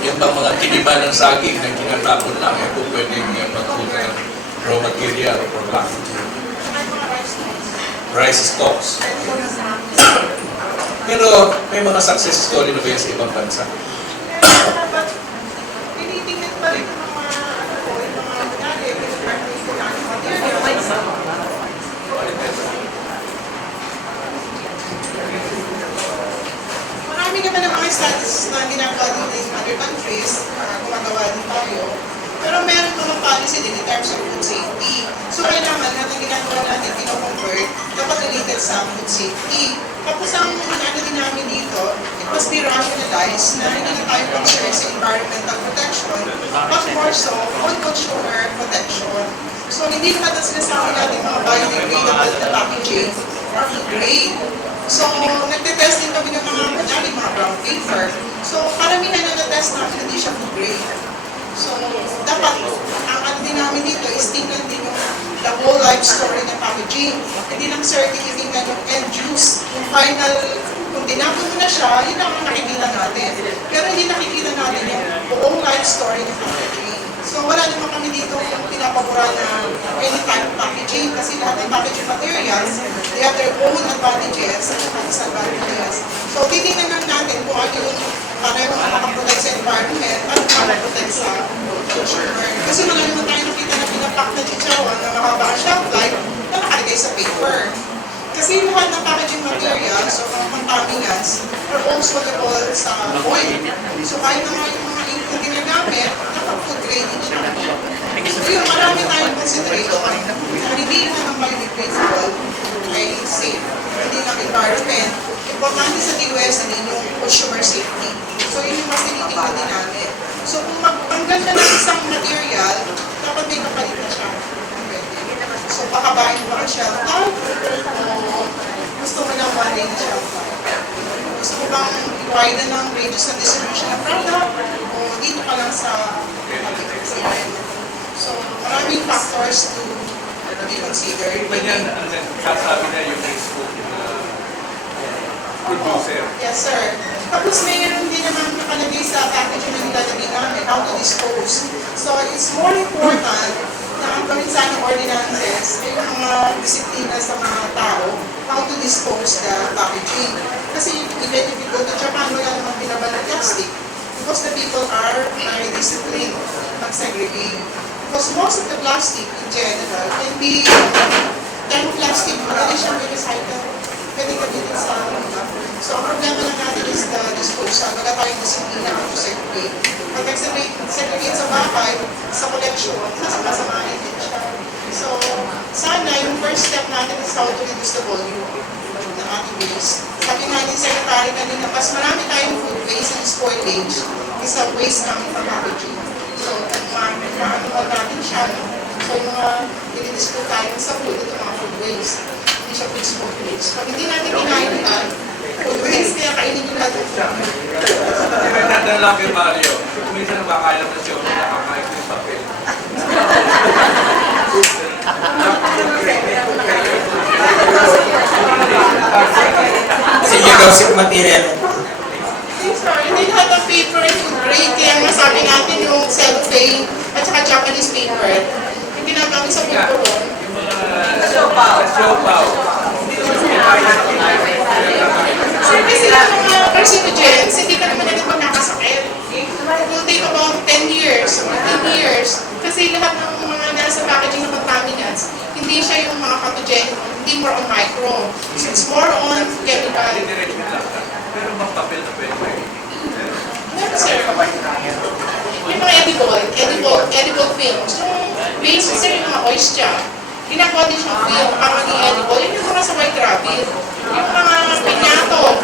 yung bang mga kiniba ng saging na tinatapon lang, kung pwedeng pagpunta ng raw material or packaging. Rice stalks. Pero may mga success story na ba yan sa ibang bansa? Tinitingnan pa rin ng mga marami naman ng mga studies na ginagawa din in other countries, gumagawa din tayo. Pero meron mga policy din in terms of food safety. So kailangan natin ginagawa natin, kino-convert, dapat related sa food safety. Tapos ang ano din namin dito, it must be rationalized na hindi na tayo concerned sa environmental protection, but more so on consumer protection. So hindi naman na sinasabi natin mga biodegradable na packaging or food grade. So nagtetest din kami ng mga brown paper. So karamihan na na-test namin hindi siya food grade. So dapat, ang ano din namin dito is tingnan din yung the whole life story ng packaging. Hindi lang sir, tinitingnan yung end use, yung final, kung tinapon mo na siya, yun lang ang nakikita natin. Pero hindi nakikita natin yung buong life story ng packaging. So wala naman kami dito yung pinapabura na any type of packaging kasi lahat ng packaging materials, they have their own advantages and disadvantages. So titingnan lang natin kung ano yung para yung makaprotect sa environment at makaprotect sa consumer. Kasi wala naman tayo nakita na pinapack na chichawan na mahaba ang shelf life na nakalagay sa paper. Kasi lahat ng packaging materials o mga contaminants are all soluble sa oil. So kahit na yung mga ink na ginagamit, naka-food grade din siya. So yun, marami tayong consideration na hindi naman biodegradable ay safe. Hindi lang environment. Importante sa DOST din yung consumer safety. So yun yung mas tinitingnan din namin. So kung magtanggal na ng isang material, dapat may kapalit na siya. So pakabain mo ang shelf life, o gusto mo lang one day na shelf life. Gusto mo bang i-widen ng radius ng distribution ng product, o dito ka lang sa so maraming factors to be considered. Sasabi na yung Facebook producer. Yes, sir. Tapos mayroon din naman nakalagay sa packaging na nilalagay namin, how to dispose. So it's more important na ang paminsanang ordinances ay yung mga disiplina sa mga tao, how to dispose the packaging. Kasi even if you go to Japan, wala namang binaban na plastic because the people are very disciplined mag-segregate. Because most of the plastic in general can be thermoplastic, madali siyang recycle. Pwede gamitin sa mga. So ang problema lang natin is the disposal. Wala tayong disiplina to segregate. Pag nag-segregate sa bahay, sa collection, masama-samahin din siya. So sana yung first step natin is how to reduce the volume ng ating waste. Sabi nga ni Secretary kanina, mas marami tayong food waste and spoilage isa waste coming from packaging. So maano natin siya. So yung mga dinidispo tayo sa food, ito mga food waste. Hindi siya food spoilage. Pag hindi natin kinain lahat, food waste, kaya kainin nyo lahat. May tatanong lang kay Mario, minsan nakakailan na siya kung nakakain ko yung papel. Sige, gossip material. Hindi lahat ng paper ay food grade, kaya nga sabi natin yung cellophane at saka Japanese paper. Yung ginagamit sa paper roll. Siopaw. So kasi lang mga carcinogens, hindi ka naman agad magkakasakit. It will take about 10 years, 15 years. Kasi lahat ng mga nasa packaging ng contaminants, hindi siya yung mga pathogenic, hindi more on micro. So it's more on chemical. Pero mga papel na pwede. Meron sir. Yung mga edible films. Yung basic sir, yung mga oyster. Ginagawa din siyang film, ang maging edible. Yun yung mga sa white rabbit. Yung mga pinyato.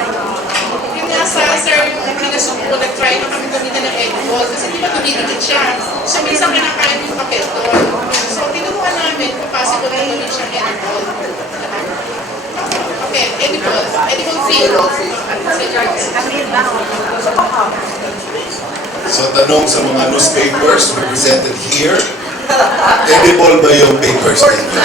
Yung nasa sir, yung pinasubo, nag-try na kami gamitan ng edible. Kasi di ba tumidikit siya. So minsan kinakain yung papel doon. So tinuruan namin kung possible na gawin siyang edible. Okay, edible. Edible film. So tanong sa mga newspapers represented here, edible ba yung papers ninyo?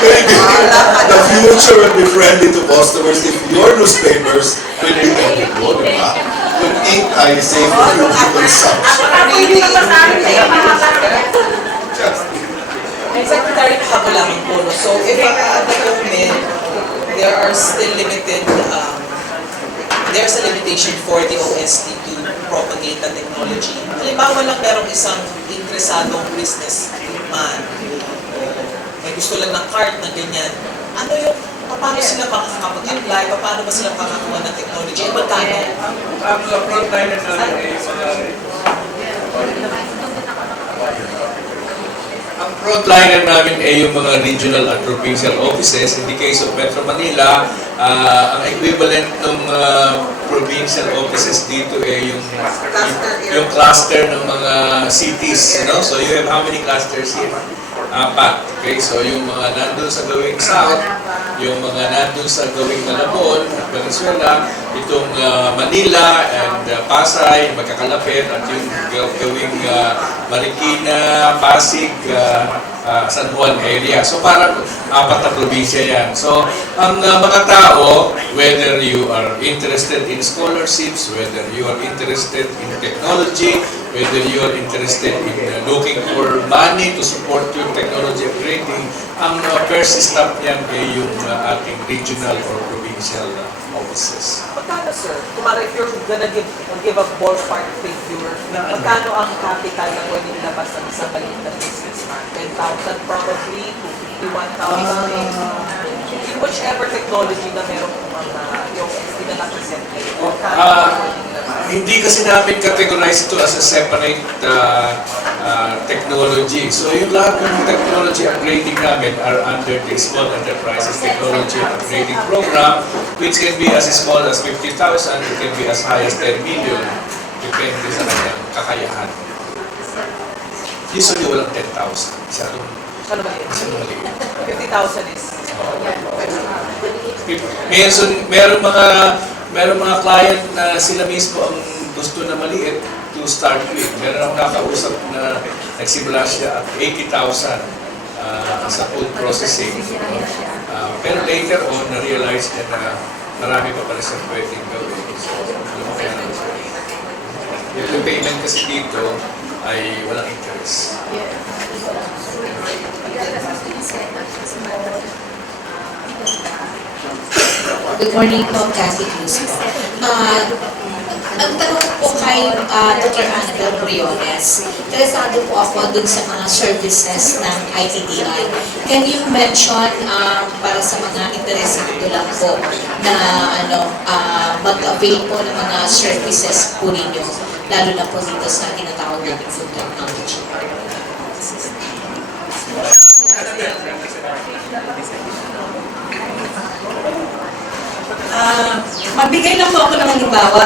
maybe the future will be friendly to customers if your newspapers will be edible, di ba? Yung ink ay safe for human consumption. Secretary, nakabulakan po, no? So, if at the moment, there are still limited, there's a limitation for the OST to propagate the technology. Halimbawa lang merong isang interesadong businessman, may gusto lang ng card na ganyan. Ano yung, paano sila makakapag-apply? Paano ba sila makakakuha ng technology? E magkano? Ang frontliner namin ay ang frontliner namin ay yung mga regional at provincial offices. In the case of Metro Manila, ang equivalent ng provincial offices dito ay yung cluster ng mga cities. No? So you have how many clusters here? 4. Okay, so yung mga nandun sa gawing South, yung mga nandun sa gawing Malabon, Venezuela, itong Manila and Pasay, magkakalapit, at yung gawing Marikina, Pasig, San Juan area. So parang 4 na probinsya yan. So ang mga tao, whether you are interested in scholarships, whether you are interested in technology, whether you are interested in looking for money to support your technology upgrading, ang first stop niyan ay yung ating regional or provincial offices. Magkano, sir? Kumara, if you're gonna give a ballpark figure, magkano ang capital na pwede nilabas ng isang maliit na businessman? 10,000 probably, 51,000. In whichever technology na meron yung pinaka-present. Hindi kasi namin categorize ito as a separate technology. So yung lahat ng technology upgrading namin are under the Small Enterprises Technology Upgrading Program, which can be as small as 50,000, it can be as high as 10 million, depende sa kanyang kakayahan. Usually walang 10,000. Ano ba yun? 50,000 is... Meron mga client na sila mismo ang gusto na maliit to start with. Meron akong kakausap na nagsimula siya at 80,000 sa food processing. Pero later on, na-realize niya na marami pa pala siyang pwedeng gawin. So, lumaki na lang siya. Yung payment kasi dito ay walang interest. Good morning po, Cathy Cruz po. Ang tanong po kay Dr. Annabel Briones, interesado po ako dun sa mga services ng ITDI. Can you mention para sa mga interesado lang po na mag-avail po ng mga services po ninyo, lalo na po dito sa tinatawag natin food technology? Magbigay lang po ako ng halimbawa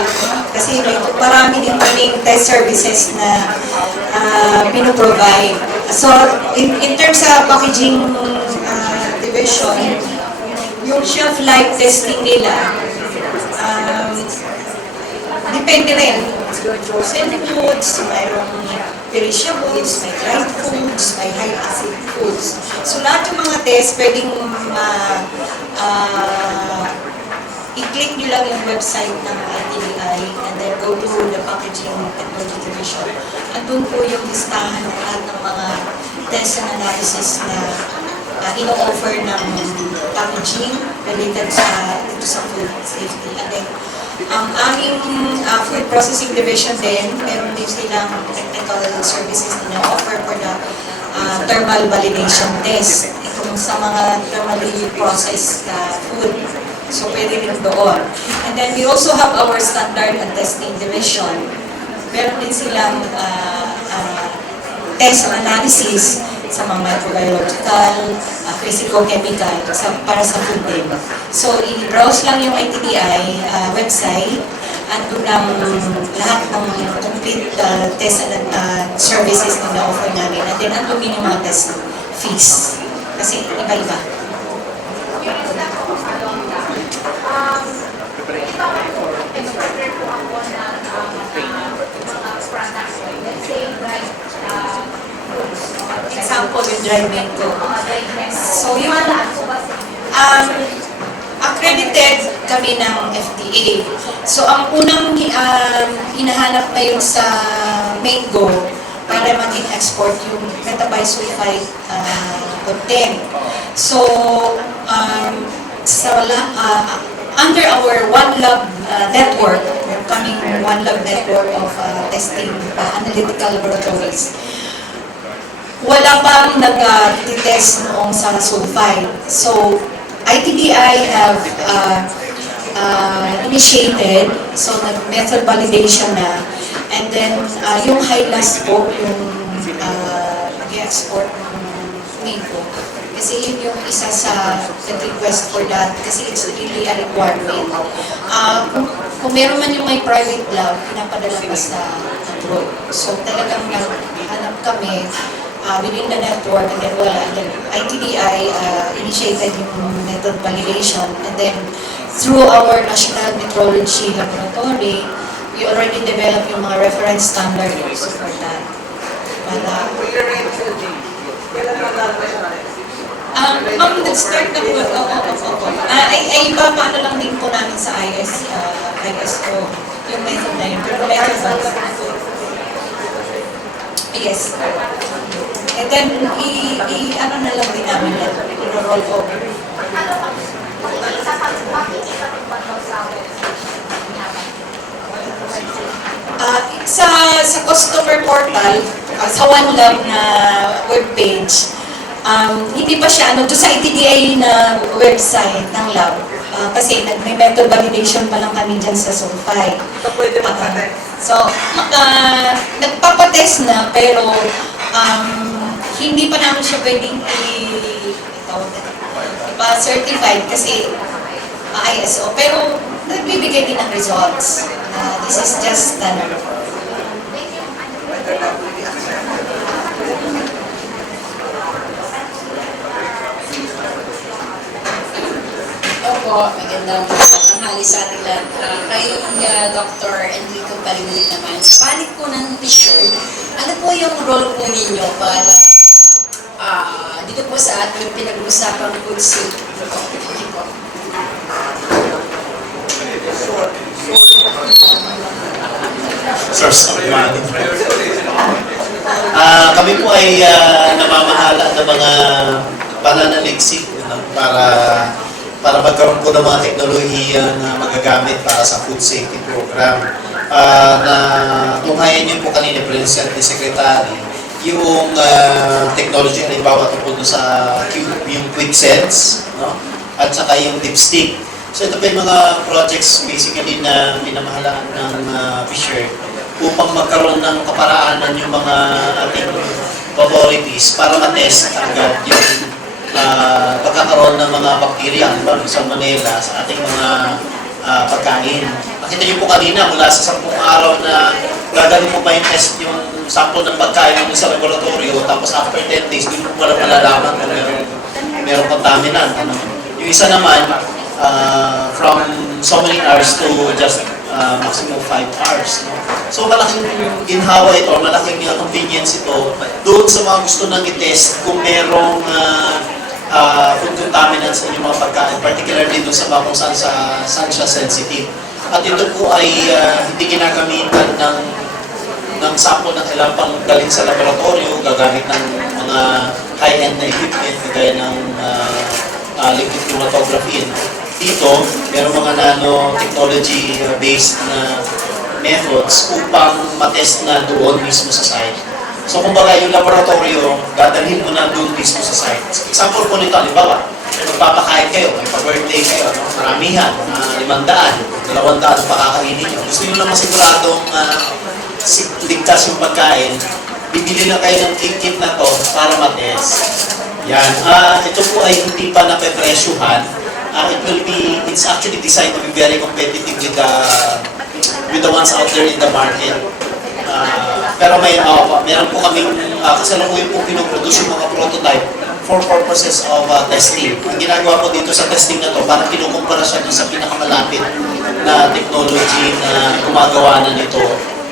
kasi marami din kaming test services na pinoprovide. So, in terms sa packaging division, yung shelf life testing nila, depende rin. Frozen foods, mayroong perishables, may dried foods, may high acid foods. So, lahat yung mga test, pwedeng i-click nyo lang yung website ng ITDI and then go to the packaging technology division. Andun po yung listahan ng lahat ng mga test and analysis na ino-offer ng packaging related sa food safety. And then, ang aming food processing division din, meron din silang technical services na offer for the thermal validation test. Itong sa mga thermally processed food. So, pwede rin doon. And then, we also have our standard and testing division. Meron din silang test and analysis sa mga microbiological, physicochemical, para sa food din. So, i-browse lang yung ITDI website at doon ang lahat ng complete test and services na na-offer namin. At then, andun din yung mga test fees. Kasi iba-iba. Example, yung Dry Mango. So yung accredited kami ng FDA. So ang unang hinahanap ngayon sa mango para maging export yung metabisulfite content. So under our One Lab network, we're coming One Lab network of testing analytical laboratories. Wala pang nag-test noong sa sulfide. So, ITDI have initiated, so nag-method validation na, and then yung high-last po, yung nag-export ng mango. Kasi yun yung isa sa request for that, kasi it's really a requirement. Kung meron man yung may private lab, pinapadala pa sa abroad. So talagang hanap kami within the network, and then ITDI initiated yung method validation, and then through our National Metrology Laboratory, we already developed yung mga reference standards for that. Nag-start na po, ay paano lang din po namin sa ISO, yung method na yun, pero method yes. And then, ano na lang din namin yan, i-roll over. Sa customer portal, sa One Lab na webpage, hindi pa siya, doon sa ITDA na website ng lab, kasi may method validation pa lang kami dyan sa sulfide. So, nagpapatest na, pero hindi pa namin siya pwedeng i-certified kasi ISO. Pero nagbibigay din ng results. This is just standard. Opo, magandang tanghali sa ating lahat. Kay Dr. Enrico Palimulit naman, sa panig po ng t-shirt, ano po yung role po ninyo para dito po sa ating pinag-uusapang food safety? Thank you po. Kami po ay namamahala ng mga pananaliksik para magkaroon po ng mga teknolohiya na magagamit para sa food safety program. Na tunghayan niyo po kanina, President ni Secretary, yung technology, halimbawa tungkol sa yung quick sense, no? At saka yung dipstick. So ito po yung mga projects basically na minamahalaan ng Fisher upang magkaroon ng kaparaanan yung mga ating authorities para matest agad yung pagkakaroon ng mga bakterya sa Manila sa ating mga pagkain. Nakita niyo po kanina mula sa 10 araw na gagawin mo pa yung test yung sample ng pagkain mo sa laboratorio, tapos after 10 days, doon mo pala malalaman kung meron contaminant. Yung isa naman, from so many hours to just maximum 5 hours. No? So malaking ginhawa ito, malaking convenience ito doon sa mga gusto nang i-test kung merong food contaminants sa inyong mga pagkain, particularly doon sa mga kung saan siya sensitive. At ito po ay hindi ginagamitan ng sample na kailangan pang galing sa laboratorio, gagamit ng mga high-end na equipment, kagaya ng liquid chromatography. Dito, merong mga nanotechnology-based na methods upang matest na doon mismo sa site. So, kumbaga, yung laboratorio, dadalhin mo na doon mismo sa site. Example po nito, halimbawa, magpapakain kayo, may pa-birthday kayo, no? Maramihan, 500, 200 ang pakakainin nyo. Gusto nyo naman siguradong ligtas yung pagkain, bibili na kayo ng kit na to para matest. Yan. Ito po ay hindi pa napepresyuhan. It's actually designed to be very competitive with the ones out there in the market. Pero meron po kaming kasalukuyan po pinoproduce yung mga prototype for purposes of testing. Ang ginagawa po dito sa testing na to, parang kinukumpara siya dun sa pinakamalapit na technology na gumagawa na nito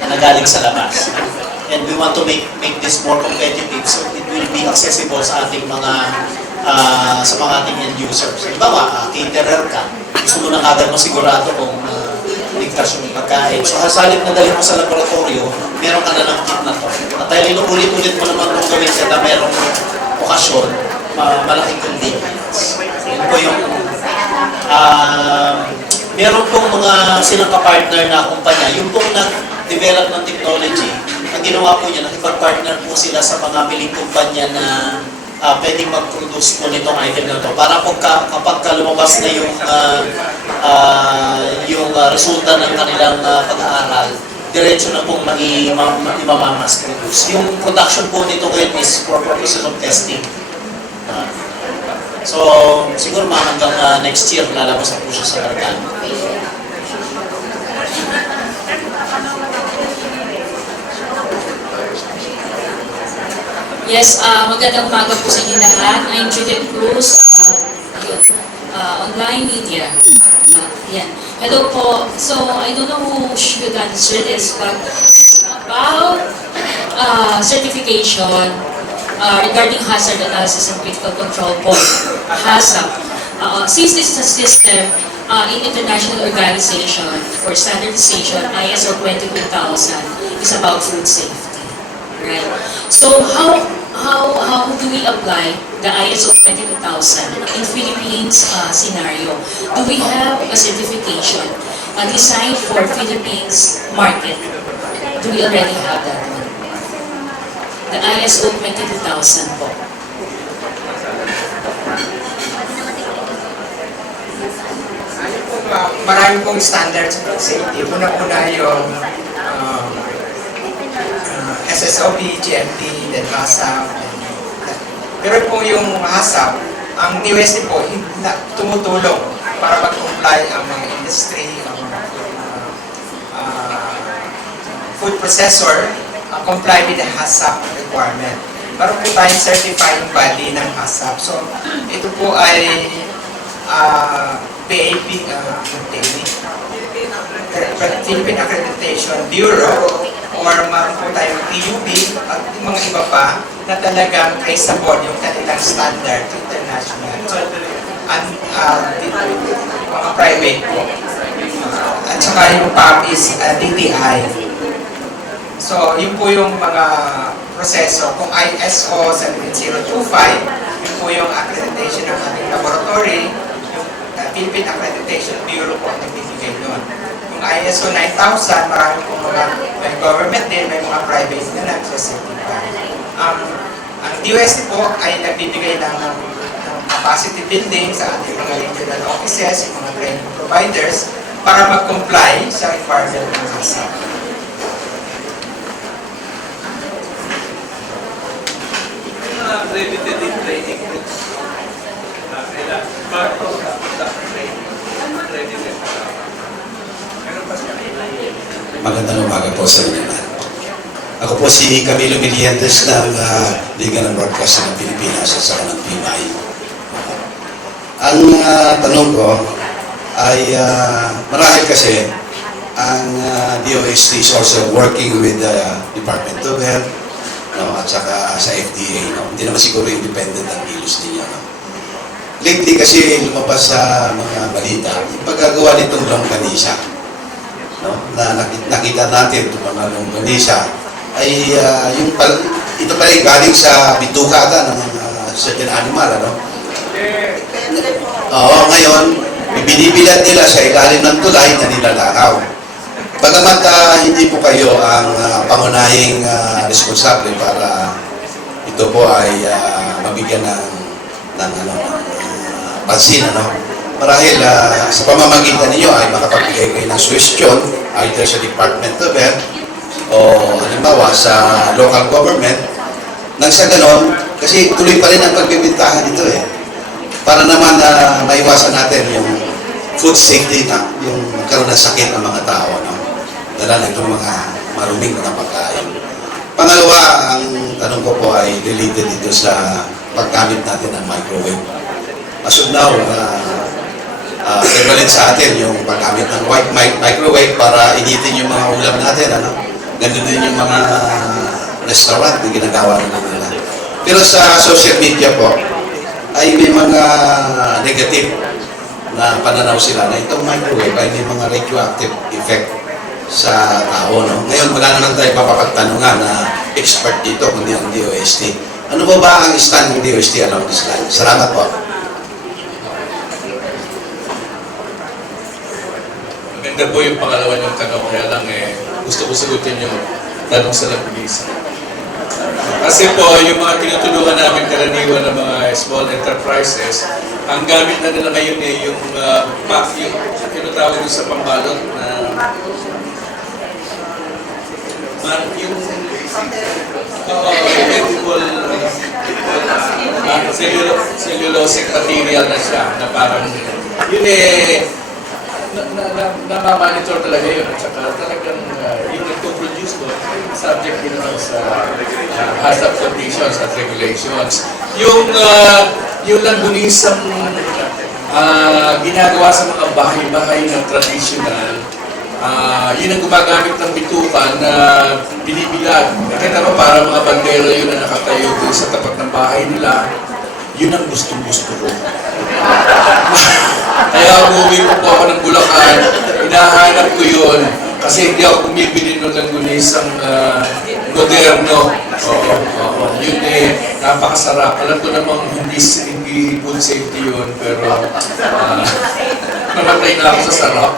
na galing sa labas. and we want to make this more competitive so it will be accessible sa ating sa mga ating end users. Halimbawa, caterer ka, gusto mo na agad masigurado kung ligtas yung pagkain. So, sa halip na dali mo sa laboratorio, meron ka na ng kit na to. At dahil inuulit-ulit mo naman kung gawin ka na merong okasyon, malaking convenience. Yun po yung meron pong mga silang ka-partner na kumpanya. Yung pong nag-develop ng technology, ang ginawa po niya, nakipag-partner po sila sa mga miling kumpanya na pwedeng mag-produce po nitong item na ito. Para po kapag lumabas na yung resulta ng kanilang pag-aaral, diretso na pong mamas produce. Yung production po nito ngayon is for purposes of testing. So, siguro hanggang next year lalabas na po siya sa merkado. Yes, magandang umaga po sa inyo lahat. I'm Judith Cruz, online media. Yeah. Hello po. So, I don't know who should answer this, but about certification regarding hazard analysis and critical control point, HACCP. Since this is a system in international organization for standardization, ISO 22000 is about food safety, right? So how do we apply the ISO 22000 in Philippines scenario? Do we have a certification designed for Philippines market? Do we already have that one? The ISO 22000 po. Marami pong standards of safety. Una-una yung SSOP, GMP, then HACCP. Pero po yung HACCP, ang DOST po, tumutulong para mag-comply ang mga industry, ang food processor, comply with the HACCP requirement. Meron po tayong certifying body ng HACCP. So, ito po ay PAP, Philippine Accreditation Bureau, or meron po tayong PUB at yung mga iba pa na talagang traceable yung kanilang standard to international. So, mga private po. At saka yung PAP is DTI. So, yun po yung mga proseso. Kung ISO 17025, yun po yung accreditation ng ating laboratory, yung Philippine Accreditation Bureau po ang nagbibigay doon. Yung ISO 9000, marami pong mga may government din, may mga private na nagsacertify. Ang DOST po ay nagbibigay ng capacity building sa ating mga regional offices, yung mga training providers, para mag-comply sa requirement ng HACCP. Accredited in training groups. Part of the training. Accredited. Magandang umaga po sa inyo lahat. Ako po si Camilo Milientes ng Liga ng Broadcast ng Pilipinas at saka ng PMI. Ang tanong ko ay marahil kasi ang DOST is also working with the Department of Health, no, at saka sa FDA. No? Hindi naman siguro independent ang kilos ninyo. No? Lately kasi lumabas sa mga balita, yung paggagawa nitong longganisa, no? Na nakita natin itong mga longganisa, ay ito pala ay galing sa bituka ng certain animal. Ano? Oo, ngayon, binibilad nila sa ilalim ng tulay na nilalakaw. Bagamat hindi po kayo ang pangunahing responsable para ito po ay mabigyan ng pansin. Ano? Marahil sa pamamagitan ninyo ay makapagbigay kayo ng suggestion either sa Department of Health o halimbawa sa local government nang sa ganon, kasi tuloy pa rin ang pagbibintahan nito para naman maiwasan natin yung food safety na, yung magkaroon ng sakit ng mga tao. No? Dala na itong mga maruming mga pagkain. Pangalawa, ang tanong ko po ay related dito sa paggamit natin ng microwave. As of now, prevalent sa atin yung paggamit ng white microwave para initin yung mga ulam natin. Ano? Ganun din yung mga restaurant na ginagawa na nila. Pero sa social media po, ay may mga negative na pananaw sila na itong microwave ay may mga radioactive effect sa tao. No? Ngayon, wala naman tayo papapagtanungan na expert dito, kundi ang DOST. Ano ba ang stand ng DOST along this line? Salamat po. Maganda po yung pangalawa niyong tanong, kaya lang gusto ko sagutin yung tanong sa labis. Kasi po, yung mga tinutulungan namin karaniwan ng mga small enterprises, ang gamit na nila ngayon yung tinatawag nyo sa pambalot na yung edible cellulosic material na siya, na parang yun namamonitor talaga yun, at saka talagang yung nagpo-produce ko, subject din naman sa hazard conditions at regulations. Yung langgunisang ginagawa sa mga bahay-bahay na traditional, yun ang gumagamit ng bitukan na binibilag. Nakita mo, para mga bandera yun na nakatayo doon sa tapat ng bahay nila, yun ang gustong-gusto ko. Kaya umuwi po ako ng Bulacan, hinahanap ko yun, kasi hindi ako bumibili ng langgunisang moderno. Oo, yun napakasarap. Alam ko namang hindi food safety yun, pero namatay na ako sa sarap.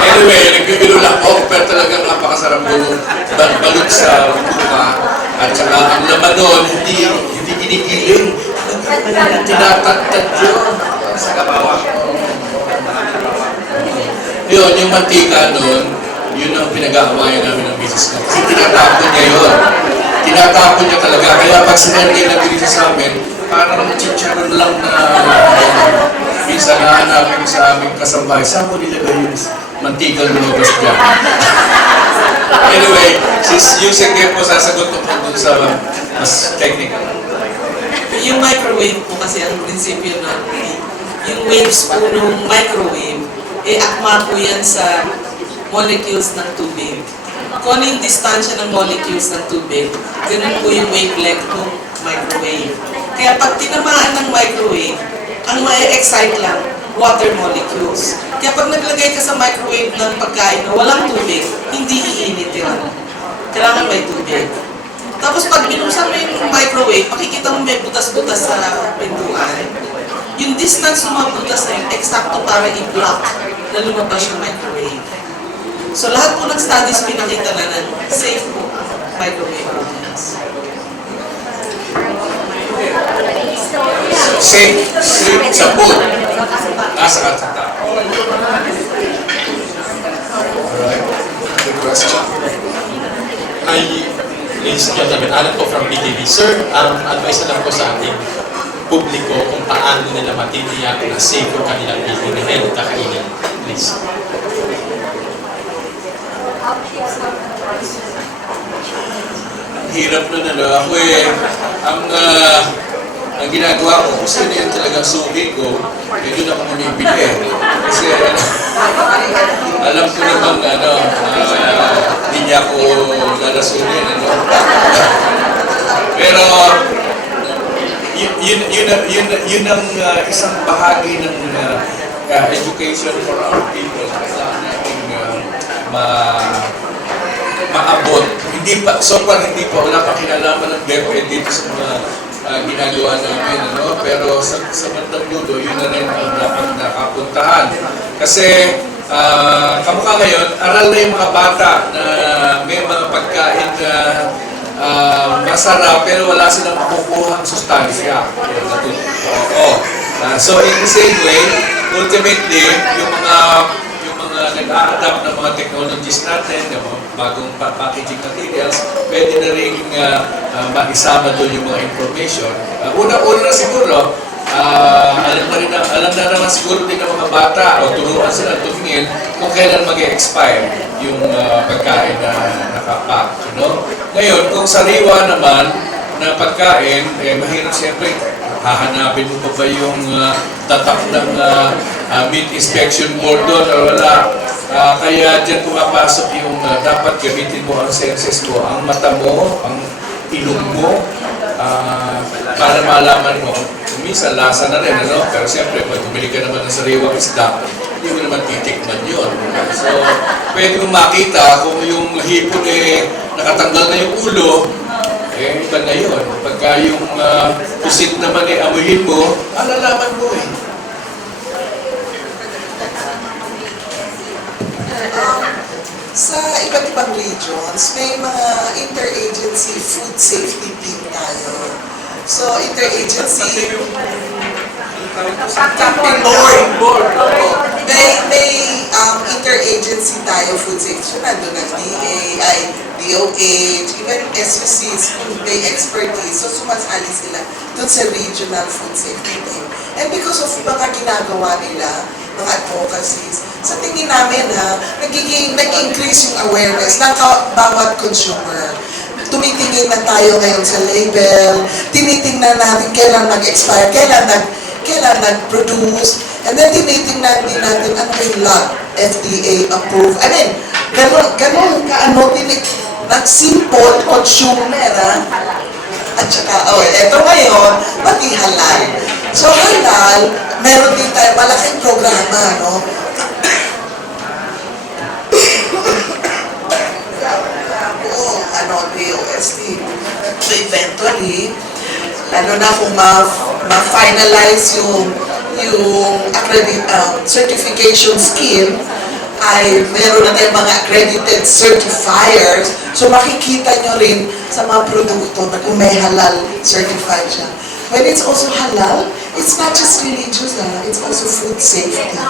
Anyway, nagbibiro lang ako, pero talagang napakasarap ko balot sa buka. At saka ang laman doon, hindi ginigiling. Tinatatad yun. Sa kabawa. Yun, yung mantika doon, yun ang pinag-aawayan namin ng business ko. Kasi tinatapon niya yun. Tinatapon niya talaga. Kaya pag sinanday na dito sa amin, parang chicharon lang na minsan nahanapin sa aming kasambahay. Saan mo nilagay yung mantikang lumabas dyan? Anyway, yung sige po, sasagot ko po dun sa mas technical. Yung microwave po kasi ang prinsipyo na yung waves po ng microwave, akma po yan sa molecules ng tubig. Kung ano yung distansya ng molecules ng tubig, ganun po yung wavelength ng microwave. Kaya pag tinamaan ng microwave, ang ma-excite lang, water molecules. Kaya pag naglagay ka sa microwave ng pagkain na walang tubig, hindi iinit yun. Kailangan may tubig. Tapos pag binuksan mo yung microwave, makikita mo may butas-butas sa pintuan. Yung distance ng mga butas na yun, eksakto para i-block na lumabas yung microwave. So lahat po ng studies pinakita na safe po microwave ovens. Safe sa food. Nasa katata. Alright, the question. Hi, ladies and gentlemen, Alan po from PTV. Sir, advice na lang po sa ating publiko kung paano nila matitiyak na safe yung kanilang bilihin at kakainin. Please. Hirap na ako ang ginagawa ko, kung sino yung talagang suki ko, doon ako bumibili. Kasi alam ko namang hindi niya ako lalasunin. Pero yun ang isang bahagi ng education for our people. Kailangan natin maabot. Hindi pa, so far hindi pa, wala pa kinalaman ng DepEd dito sa mga ginagawa namin, pero sa bandang dulo, yun na rin ang dapat nakapuntahan. Kasi kamukha ngayon, aral na yung mga bata na may mga pagkain na masarap pero wala silang makukuha ang sustansya. So in the same way, ultimately, yung mga nag-a-adapt ng mga technologies natin, yung mga bagong packaging materials, pwede na rin maisama doon yung mga information. Una-una na siguro, alam na naman siguro din ng mga bata o turuan sila tumingin kung kailan mag-expire yung pagkain na nakapack. Ngayon, kung sariwa naman na pagkain, mahirap siyempre hahanapin mo pa ba yung tatak ng meat inspection board doon o wala. Kaya Kaya dyan pumapasok yung dapat gamitin mo ang senses mo, ang mata mo, ang ilong mo, para malaman mo. Minsan lasa na rin, ano? Pero siyempre, pag bumili ka naman ng sariwang isda, hindi mo naman titikman yun. So, pwede mong makita kung yung hipon nakatanggal na yung ulo, iba na yun. Pagka yung pusit naman amuhin mo, alalaman mo Sa iba't ibang regions, may mga interagency food safety team tayo. So, interagency camping board. May interagency tayo food safety. So, nandun ang DOH, even SUCs, kung may expertise. So, sumasali sila dun sa regional food safety team. And because of mga ginagawa nila, mga advocacies, sa tingin namin nag-increase yung awareness ng bawat consumer. Tumitingin na tayo ngayon sa label, tinitingnan natin kailan nag-expire, kailan nag-produce, and then tinitingnan din natin ano yung lot, FDA approved. I mean, ganun nag-simple consumer, At saka, eto ngayon, pati halal. So halal, meron din tayo malaking programa, no? DOST. So eventually, kung ma-finalize yung certification scheme, ay meron na tayong mga accredited certifiers. So makikita nyo rin sa mga produkto na kung may halal certified siya. When it's also halal, it's not just religious, it's also food safety.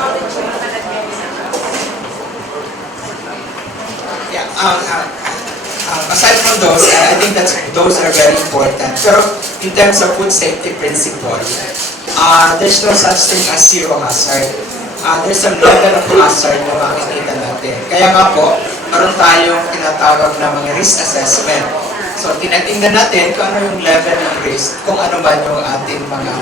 Yeah, aside from those, I think those are very important. Pero in terms of food safety principle, there's no such thing as zero hazard. There's some level of hazard na makikita natin. Kaya nga po, meron tayong tinatawag na mga risk assessment. So, tinatingnan natin kung ano yung level ng risk, kung ano man yung ating mga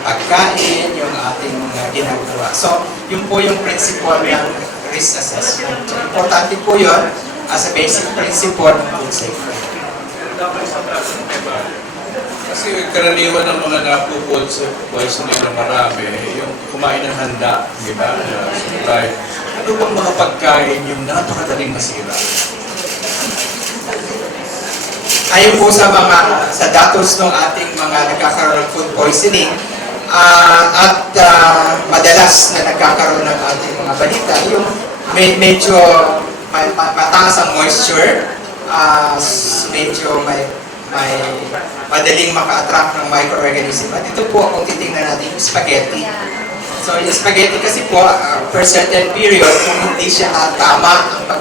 pagkain, yung ating mga ginagawa. So, yun po yung principle ng risk assessment. So, importante po yun as a basic principle ng food safety. Kasi karaniwan ng mga napo-food poisoning na marami, yung kumain ng handa, di ba? Ano bang mga pagkain yung napakadaling masira? Ayon po sa datos ng ating mga nagkakaroon ng food poisoning, at madalas na nagkakaroon ng ating mga balita, yung medyo mataas ang moisture, medyo may madaling maka-attract ng microorganism. At ito po, kung titingnan natin yung spaghetti. So, yung spaghetti kasi po, per certain period, kung hindi siya tama ang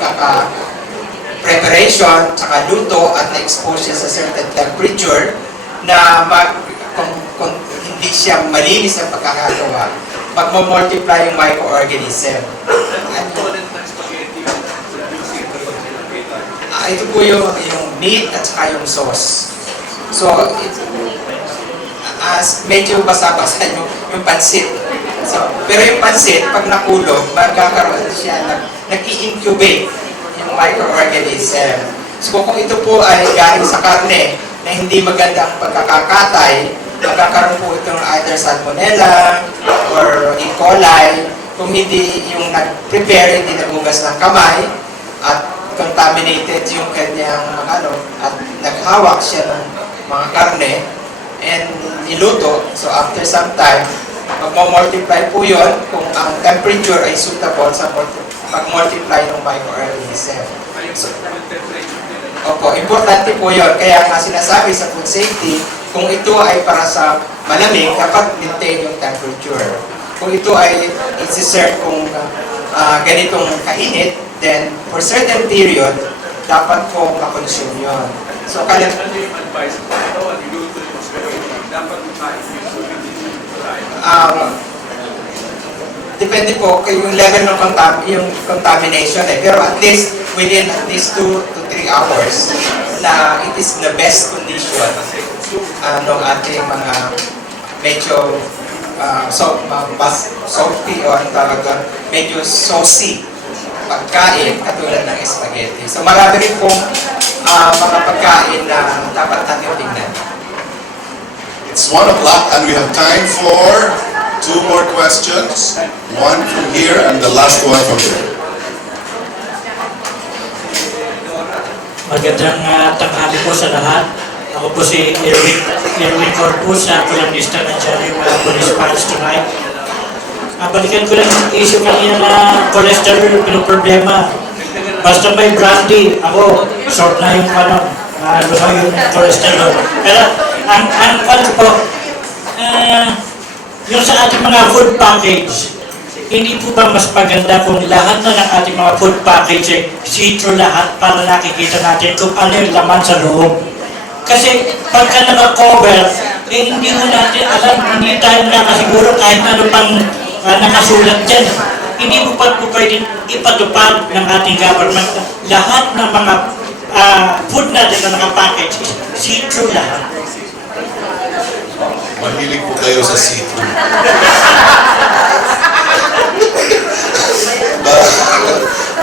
preparation, saka luto, at na-expose siya sa certain temperature, na kung hindi siya malinis ang pagkakagawa, magmamultiply yung microorganism. Ito po yung meat at saka yung sauce. So, medyo basa-basa yung pansit. So, pero yung pansit, pag nakulog, magkakaroon siya, nag-i-incubate yung microorganism. So, kung ito po ay galing sa karne na hindi maganda ang pagkakakatay, magkakaroon po ito ng either salmonella or E. coli. Kung hindi yung nag-prepare, hindi nagugas ng kamay, at contaminated yung kanyang at naghawak siya ng mga karne and niluto. So after some time, magmamultiply po yun kung ang temperature ay suitable sa pag-multiply ng microorganism. So, importante po yun. Kaya nga sinasabi sa food safety, kung ito ay para sa malamig, dapat maintain yung temperature. Kung ito ay isi-serve kung ganitong kainit, then for certain period, dapat po makonsume yun. So, depende po kay yung level ng contamination pero at least within 2 to 3 hours na it is the best condition ng ating mga medyo salty o ang tawag doon, medyo saucy pagkain katulad ng spaghetti. So marami rin pong mga pagkain na dapat natin tingnan. It's 1 o'clock and we have time for 2 more questions. One from here and the last one from there. Magandang tanghali po sa lahat. Ako po si Erwin Corpus, columnista ng Cherry mula po ni Spanish Tonight. Balikan ko lang yung issue kanina na cholesterol, pinoproblema. Basta may brandy, ako, short na yung yung cholesterol. Pero, ang po, yung sa ating mga food package, hindi po ba mas maganda kung lahat na ng ating mga food package see-through lahat para nakikita natin kung ano yung laman sa loob? Kasi pagka naka-cover, hindi mo natin alam, hindi tayo nakasiguro kahit ano pang nakasulat dyan. Hindi mo pa po pwedeng ipatupad ng ating government lahat ng mga food natin na naka-package, see-through lahat. Mahilig po kayo sa see-through.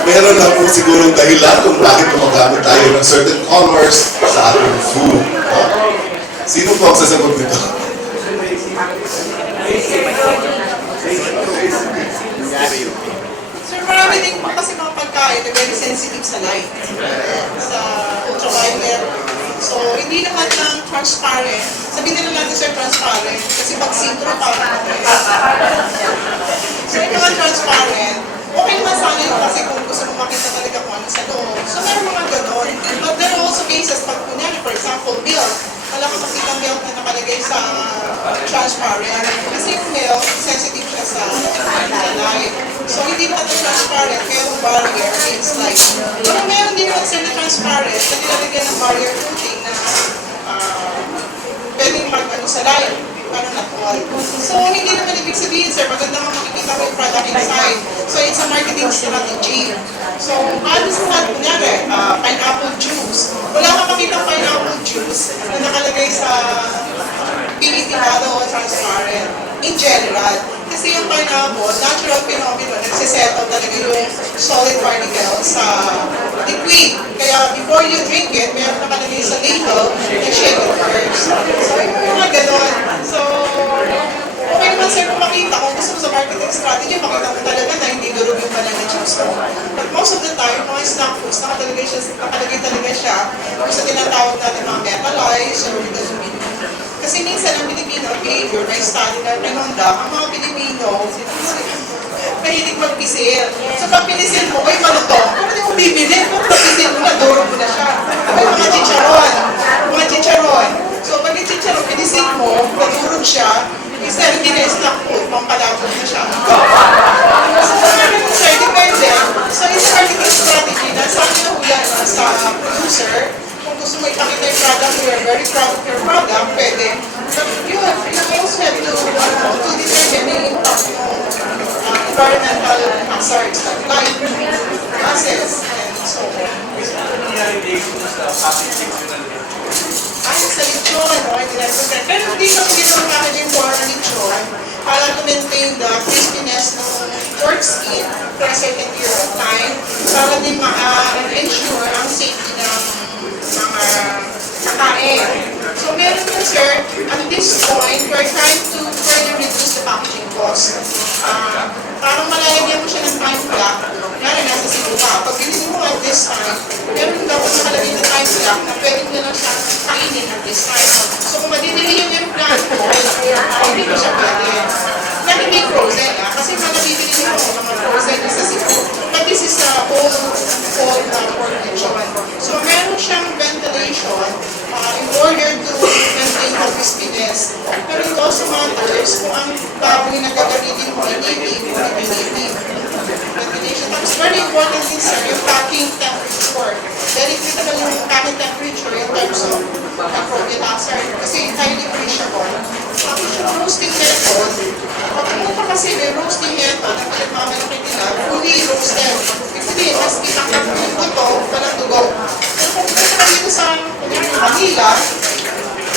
Meron na po sigurong dahilan kung bakit gumagamit tayo ng certain colors sa ating food. Sino po ang sasagot nito? Sir, marami din po kasi mga pagkain na very sensitive sa light, sa ultraviolet. So, hindi lahat ng transparent. Sabihin na natin, sir, transparent. Kasi pag see-through, parang so, yung mga transparent, okay naman sana yun kasi kung gusto mo makita talaga kung ano sa loob. So, meron mga ganon. But there are also cases, pag kunyari, for example, milk. Wala ka makita milk na nakalagay sa transparent. Kasi yung milk, sensitive siya sa light. So, hindi lahat na transparent. Merong barrier against light. Pero meron din naman sila transparent na nilalagyan ng barrier coating na pwedeng mag-ano sa light. Parang not-all. So, hindi naman ibig sabihin, sir, maganda kang makikita mo yung product inside. So, it's a marketing strategy. So, alis naman, kunyari, pineapple juice. Wala kang makita pineapple juice na nakalagay sa PET bottle o transparent. In general. Kasi yung pineapple, natural phenomenon, nagsisettle talaga yung solid particles sa liquid. Kaya before you drink it, meron nakalagay sa label na shake it first. So, yung mga ganon. So, okay naman sir kung makita, kung gusto mo sa marketing strategy, makita mo talaga na hindi durog yung banana juice mo. But most of the time, mga snack foods, nakalagay talaga siya kung sa tinatawag natin mga metalized or vitamin. Kasi minsan ang Pilipino behavior, may study na pinonda, ang mga Pilipino, mahilig magpisil. So pag pinisil mo, ay malutong. Kung hindi mo bibili, kung pisil mo na, durog mo na siya. Ay mga chicharon. So pag yung chicharon, pinisil mo, nadurog siya, instead hindi na snack food, pampalabog na siya. So sir, depende. So it's a marketing strategy na sabi na hula na sa producer, kung gusto mo ipakita yung product, you are very proud of your product, pwede. But you also have to determine the impact ng environmental hazards like light, gases, and so on. Ayon sa lechon, pero hindi kami ginawang packaging for our lechon para to maintain the crispiness ng pork skin for a certain period of time para din ma-ensure ang safety ng mga kakain. So meron yun, sir, at this point, we're trying to further reduce the packaging cost. Parang malalagyan mo siya ng time clock, kaya nasa Cebu ka. Pag bilhin mo at this time, meron dapat nakalagay na time clock na pwede mo na lang siya kainin at this time. So kung madidilihin yung plan mo, hindi mo siya pwede. Na hindi frozen, kasi malabibili mo mga frozen sa Cebu. But this is a whole pork lechon. So meron siyang ventilation in order to maintain the crispiness. Pero it also matters kung ang baboy na gagamitin mo ay native o native. Ventilation. Tapos very important din sir, yung packing temperature. Very critical yung packing temperature in terms of appropriate hazard. Kasi highly perishable. Tapos yung roasting method, pag kasi may roasting method na pinagmamalaki nila, fully roasted. Kasi mas kitang yung buto, walang dugo. Pero kung gusto ka dito sa Manila,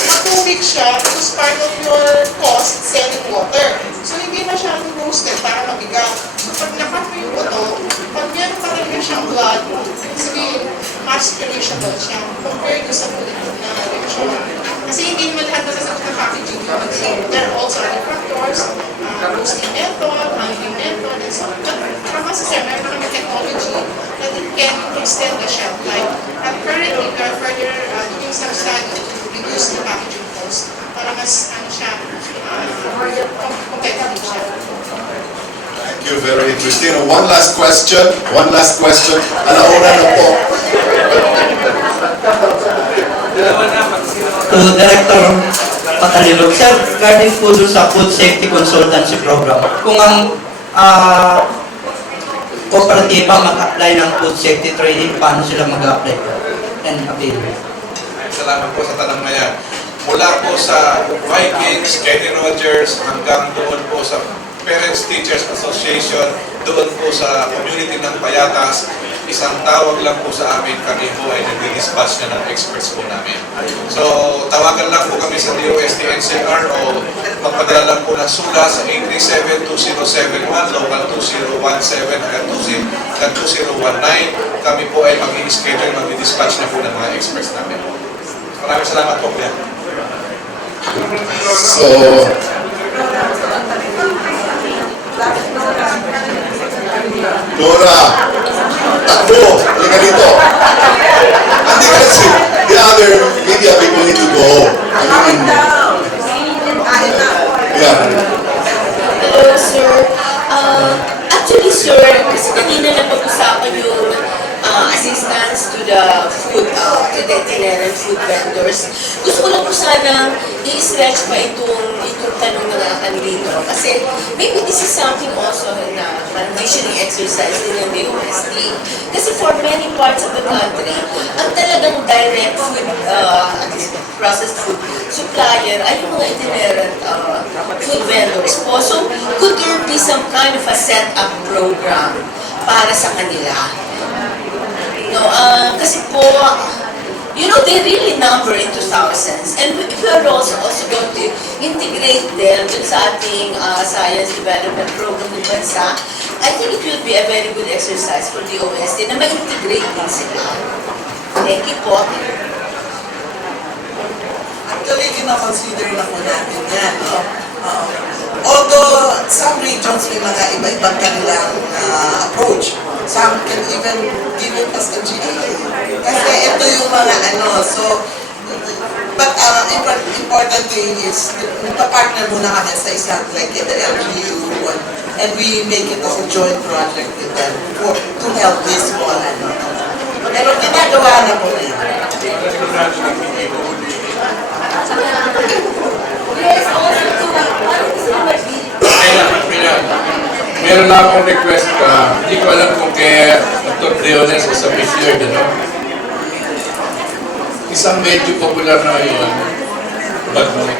mag-2 weeks siya, because part of your cost, selling water. So, hindi masyadong roasted para mabigat. So, pag nakat mo yung buto, pag meron ka rin mas perishable siya compared to sa food na lechon. Kasi hindi naman lahat nasasagot ng packaging yun. So, there are also other factors, roasting method, handling method, and so on. But from us, sir, meron na kami technology that it can extend the shelf life. And currently, we are further doing some study to reduce the packaging cost para mas, competitive siya. Thank you, very interesting. One last question. Alauna na po. To Director Patalilog, sir, regarding po doon sa Food Safety Consultancy Program, kung ang kooperatiba mag-apply ng food safety training, paano sila mag-apply and avail? Salamat po sa tanong na yan. Mula po sa Vikings, Kenny Rogers, hanggang doon po sa Parents Teachers Association, doon po sa community ng Payatas, isang tawag lang po sa amin, kami po ay nag-dispatch na ng experts po namin. So, tawagan lang po kami sa DOST-NCR o magpadala lang po ng sula sa 837-2071, local 2017 hanggang 2019. Kami po ay mag-i-schedule, mag-i-dispatch na po ng mga experts namin. Maraming salamat po, Kuya. So, Dora, takbo, halika dito. And because the other media people need to go. I mean, yeah. Hello, sir. Actually, sir, kasi kanina na pag-usapan yung assistance to the food, to the itinerant food vendors. Gusto ko lang po sana i-stretch pa itong tanong na natin dito. Kasi maybe this is something also na conditioning exercise din ng DOST. Kasi for many parts of the country, ang talagang direct food, processed food supplier ay yung mga itinerant food vendors po. So, could there be some kind of a set-up program para sa kanila? No, kasi po, you know, they really number into thousands. And if we are also going to integrate them dun sa ating science development program ng bansa, I think it will be a very good exercise for the OST na ma-integrate din sila. Thank you po. Actually, kina-consider na po natin yan, no? Although some regions may mga iba-ibang kanilang approach. Some can even give it as a GA. Kasi ito yung mga so, but important thing is, nagpa-partner muna kami sa isang, like the LGU, and we make it as a joint project with them to help this small, Pero ginagawa na po rin. Meron lang akong request ka. Hindi ko alam kung kaya Dr. Briones o sa Fisher, isang medyo popular na ngayon, bagnet.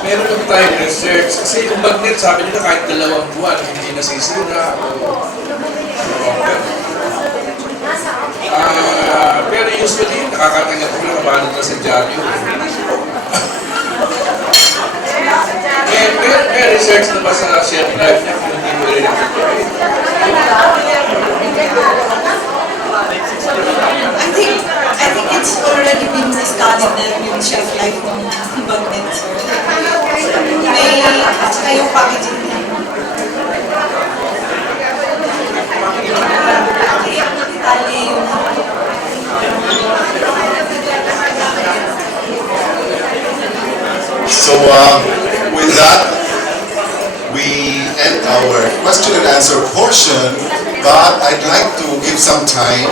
Meron lang tayong research. Kasi yung bagnet, sabi nila kahit 2 buwan, hindi nasisira. Pero usually, nakakatanggap ko lang paano na sa dyaryo. May research na ba sa shelf life niya kung hindi mo rin I think it's already been studied na yung shelf life ng bagnet, sir. May, at saka yung packaging niya. So, with that, we end our question and answer portion, but I'd like to give some time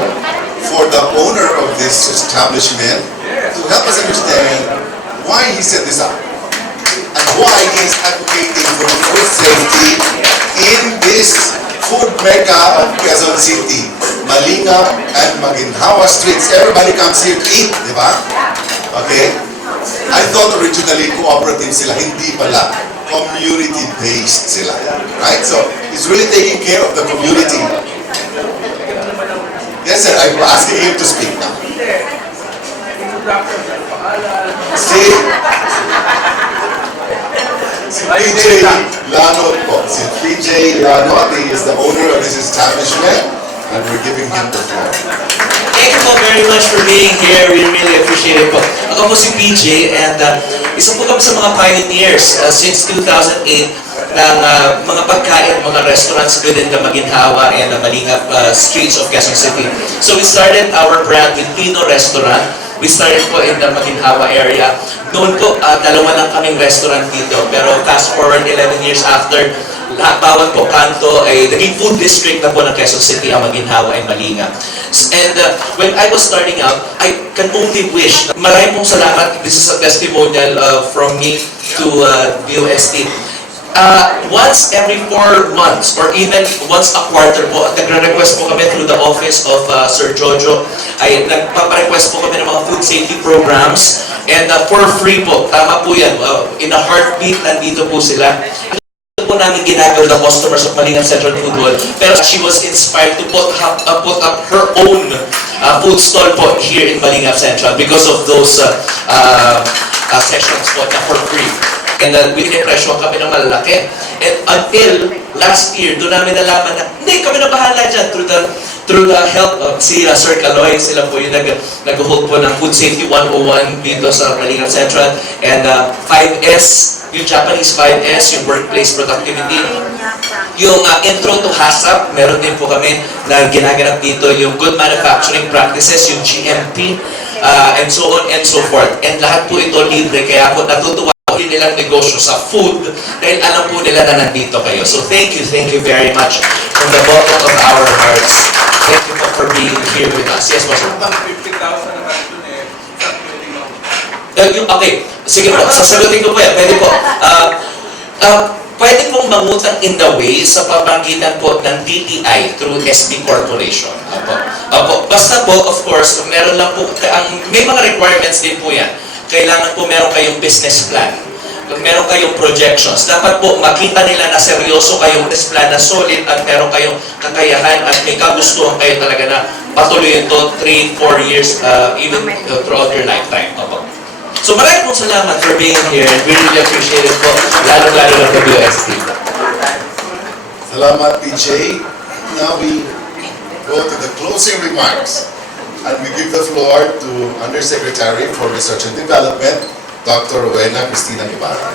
for the owner of this establishment to help us understand why he set this up and why he's advocating for food safety in this food mecca of Quezon City, Malingap and Maginhawa streets. Everybody comes here to eat, di ba? Okay? I thought originally cooperative sila, hindi pala. Community-based sila. Right? So, it's really taking care of the community. Yes, sir. I'm asking him to speak now. Si PJ Lanot po. Si PJ Lanot, he is the owner of this establishment. and we're giving him the floor. Thank you po very much for being here. We really appreciate it po. Ako po si PJ and isa po kami sa mga pioneers since 2008 ng mga pagkain, mga restaurants within the Maginhawa and the Malingap streets of Quezon City. So we started our brand with Pino Restaurant. We started po in the Maginhawa area. Noon po, dalawa lang kaming restaurant dito. Pero fast forward 11 years after, bawat po kanto ay naging food district na po ng Quezon City, ang Maginhawa and Malingap. And when I was starting out, I can only wish, maraming pong salamat, this is a testimonial from me to DOST. Once every 4 months or even once a quarter po, nagre-request po kami through the office of Sir Jojo, ay nagpaparequest po kami ng mga food safety programs and for free po, tama po yan, in a heartbeat, nandito po sila. Po namin ginagawa the customers of Malingap Central Food Hall, pero she was inspired to put up her own food stall po here in Malingap Central because of those sessions po na for free. And winipresyon kami ng malalaki. And until last year, doon namin nalaman na hindi kami na bahala dyan through the help of si Sir Caloy. Sila po yung nag-hold po ng Food Safety 101 dito sa Malingap Central. And 5S, yung Japanese 5S, yung Workplace Productivity. Yung Intro to HACCP, meron din po kami na ginaganap dito, yung Good Manufacturing Practices, yung GMP, and so on and so forth. And lahat po ito libre, kaya po natutuwa nilang negosyo sa food dahil alam po nila na nandito kayo. So thank you very much from the bottom of our hearts. Thank you for being here with us. Yes, Pastor. 50,000 na doon Okay, sige po, sasagutin ko po yan. Pwede po. Pwede pong mangutang in the way sa pamamagitan po ng DTI through SB Corporation. Opo. Basta po, of course, meron lang po, may mga requirements din po yan. Kailangan po meron kayong business plan. Meron kayong projections. Dapat po makita nila na seryoso kayong business plan na solid at meron kayong kakayahan at may kagustuhan kayo talaga na patuloy ito 3-4 years even throughout your lifetime. Opo. So maraming pong salamat for being here and we really appreciate it po, lalo-lalo ng WST. Salamat, PJ. Now we go to the closing remarks and we give the floor to Undersecretary for Research and Development, Dr. Rowena Cristina Ibarra.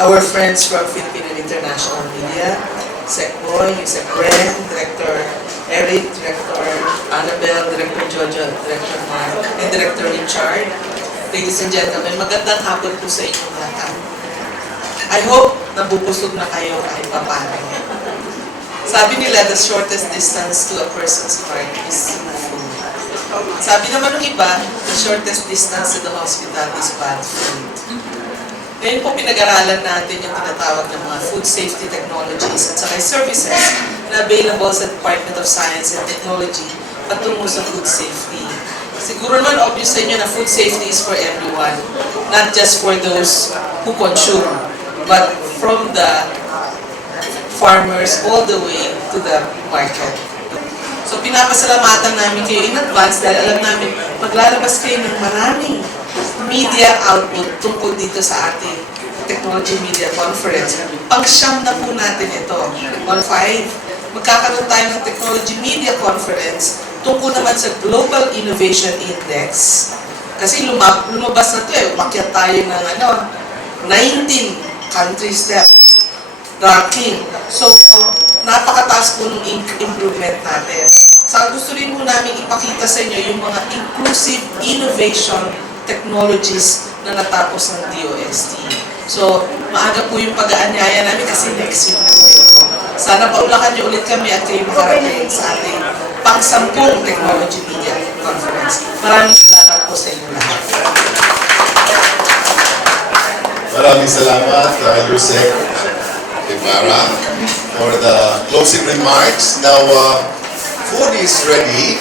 Our friends from Philippine and International Media, Sec Boy, Sec Bren, Director Eric, Director Annabelle, Director Jojo, Director Mark, and Director Richard. Ladies and gentlemen, magandang hapon po sa inyong lahat. I hope nabubusog na kayo kahit papano. Sabi nila, the shortest distance to a person's heart is food. Sabi naman ng iba, the shortest distance to the hospital is bad food. Ngayon po pinag-aralan natin yung tinatawag ng mga food safety technologies at saka services na available sa Department of Science and Technology patungo sa food safety. Siguro naman obvious sa inyo na food safety is for everyone, not just for those who consume, but from the farmers all the way to the market. So pinapasalamatan namin kayo in advance dahil alam namin maglalabas kayo ng maraming media output tungkol dito sa ating Technology Media Conference. Pang-siyam na po natin ito. On 5, magkakaroon tayo ng Technology Media Conference tungkol naman sa Global Innovation Index. Kasi lumabas na ito umakyat tayo ng 19 countries step ranking. So, napakataas po ng improvement natin. So, gusto rin po namin ipakita sa inyo yung mga inclusive innovation technologies na natapos ng DOST. So, maaga po yung pag-aanyaya namin kasi next week na po ito. Sana paulakan niyo ulit kami at kayo makarating sa ating pang-10 Technology Media Conference. Maraming salamat po sa inyo lahat. Maraming salamat, Yusek Ibarra, for the closing remarks. Now, food is ready.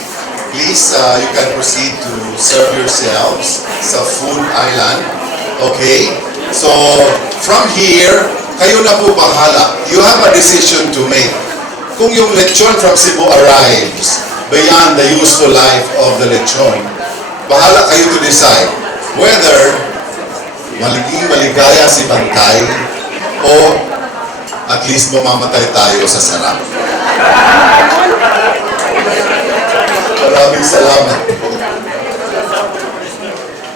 Please, you can proceed to serve yourselves sa food island. Okay? So, from here, kayo na po bahala. You have a decision to make. Kung yung lechon from Cebu arrives beyond the useful life of the lechon, bahala kayo to decide whether maligaya si Bantay o at least mamamatay tayo sa sarap.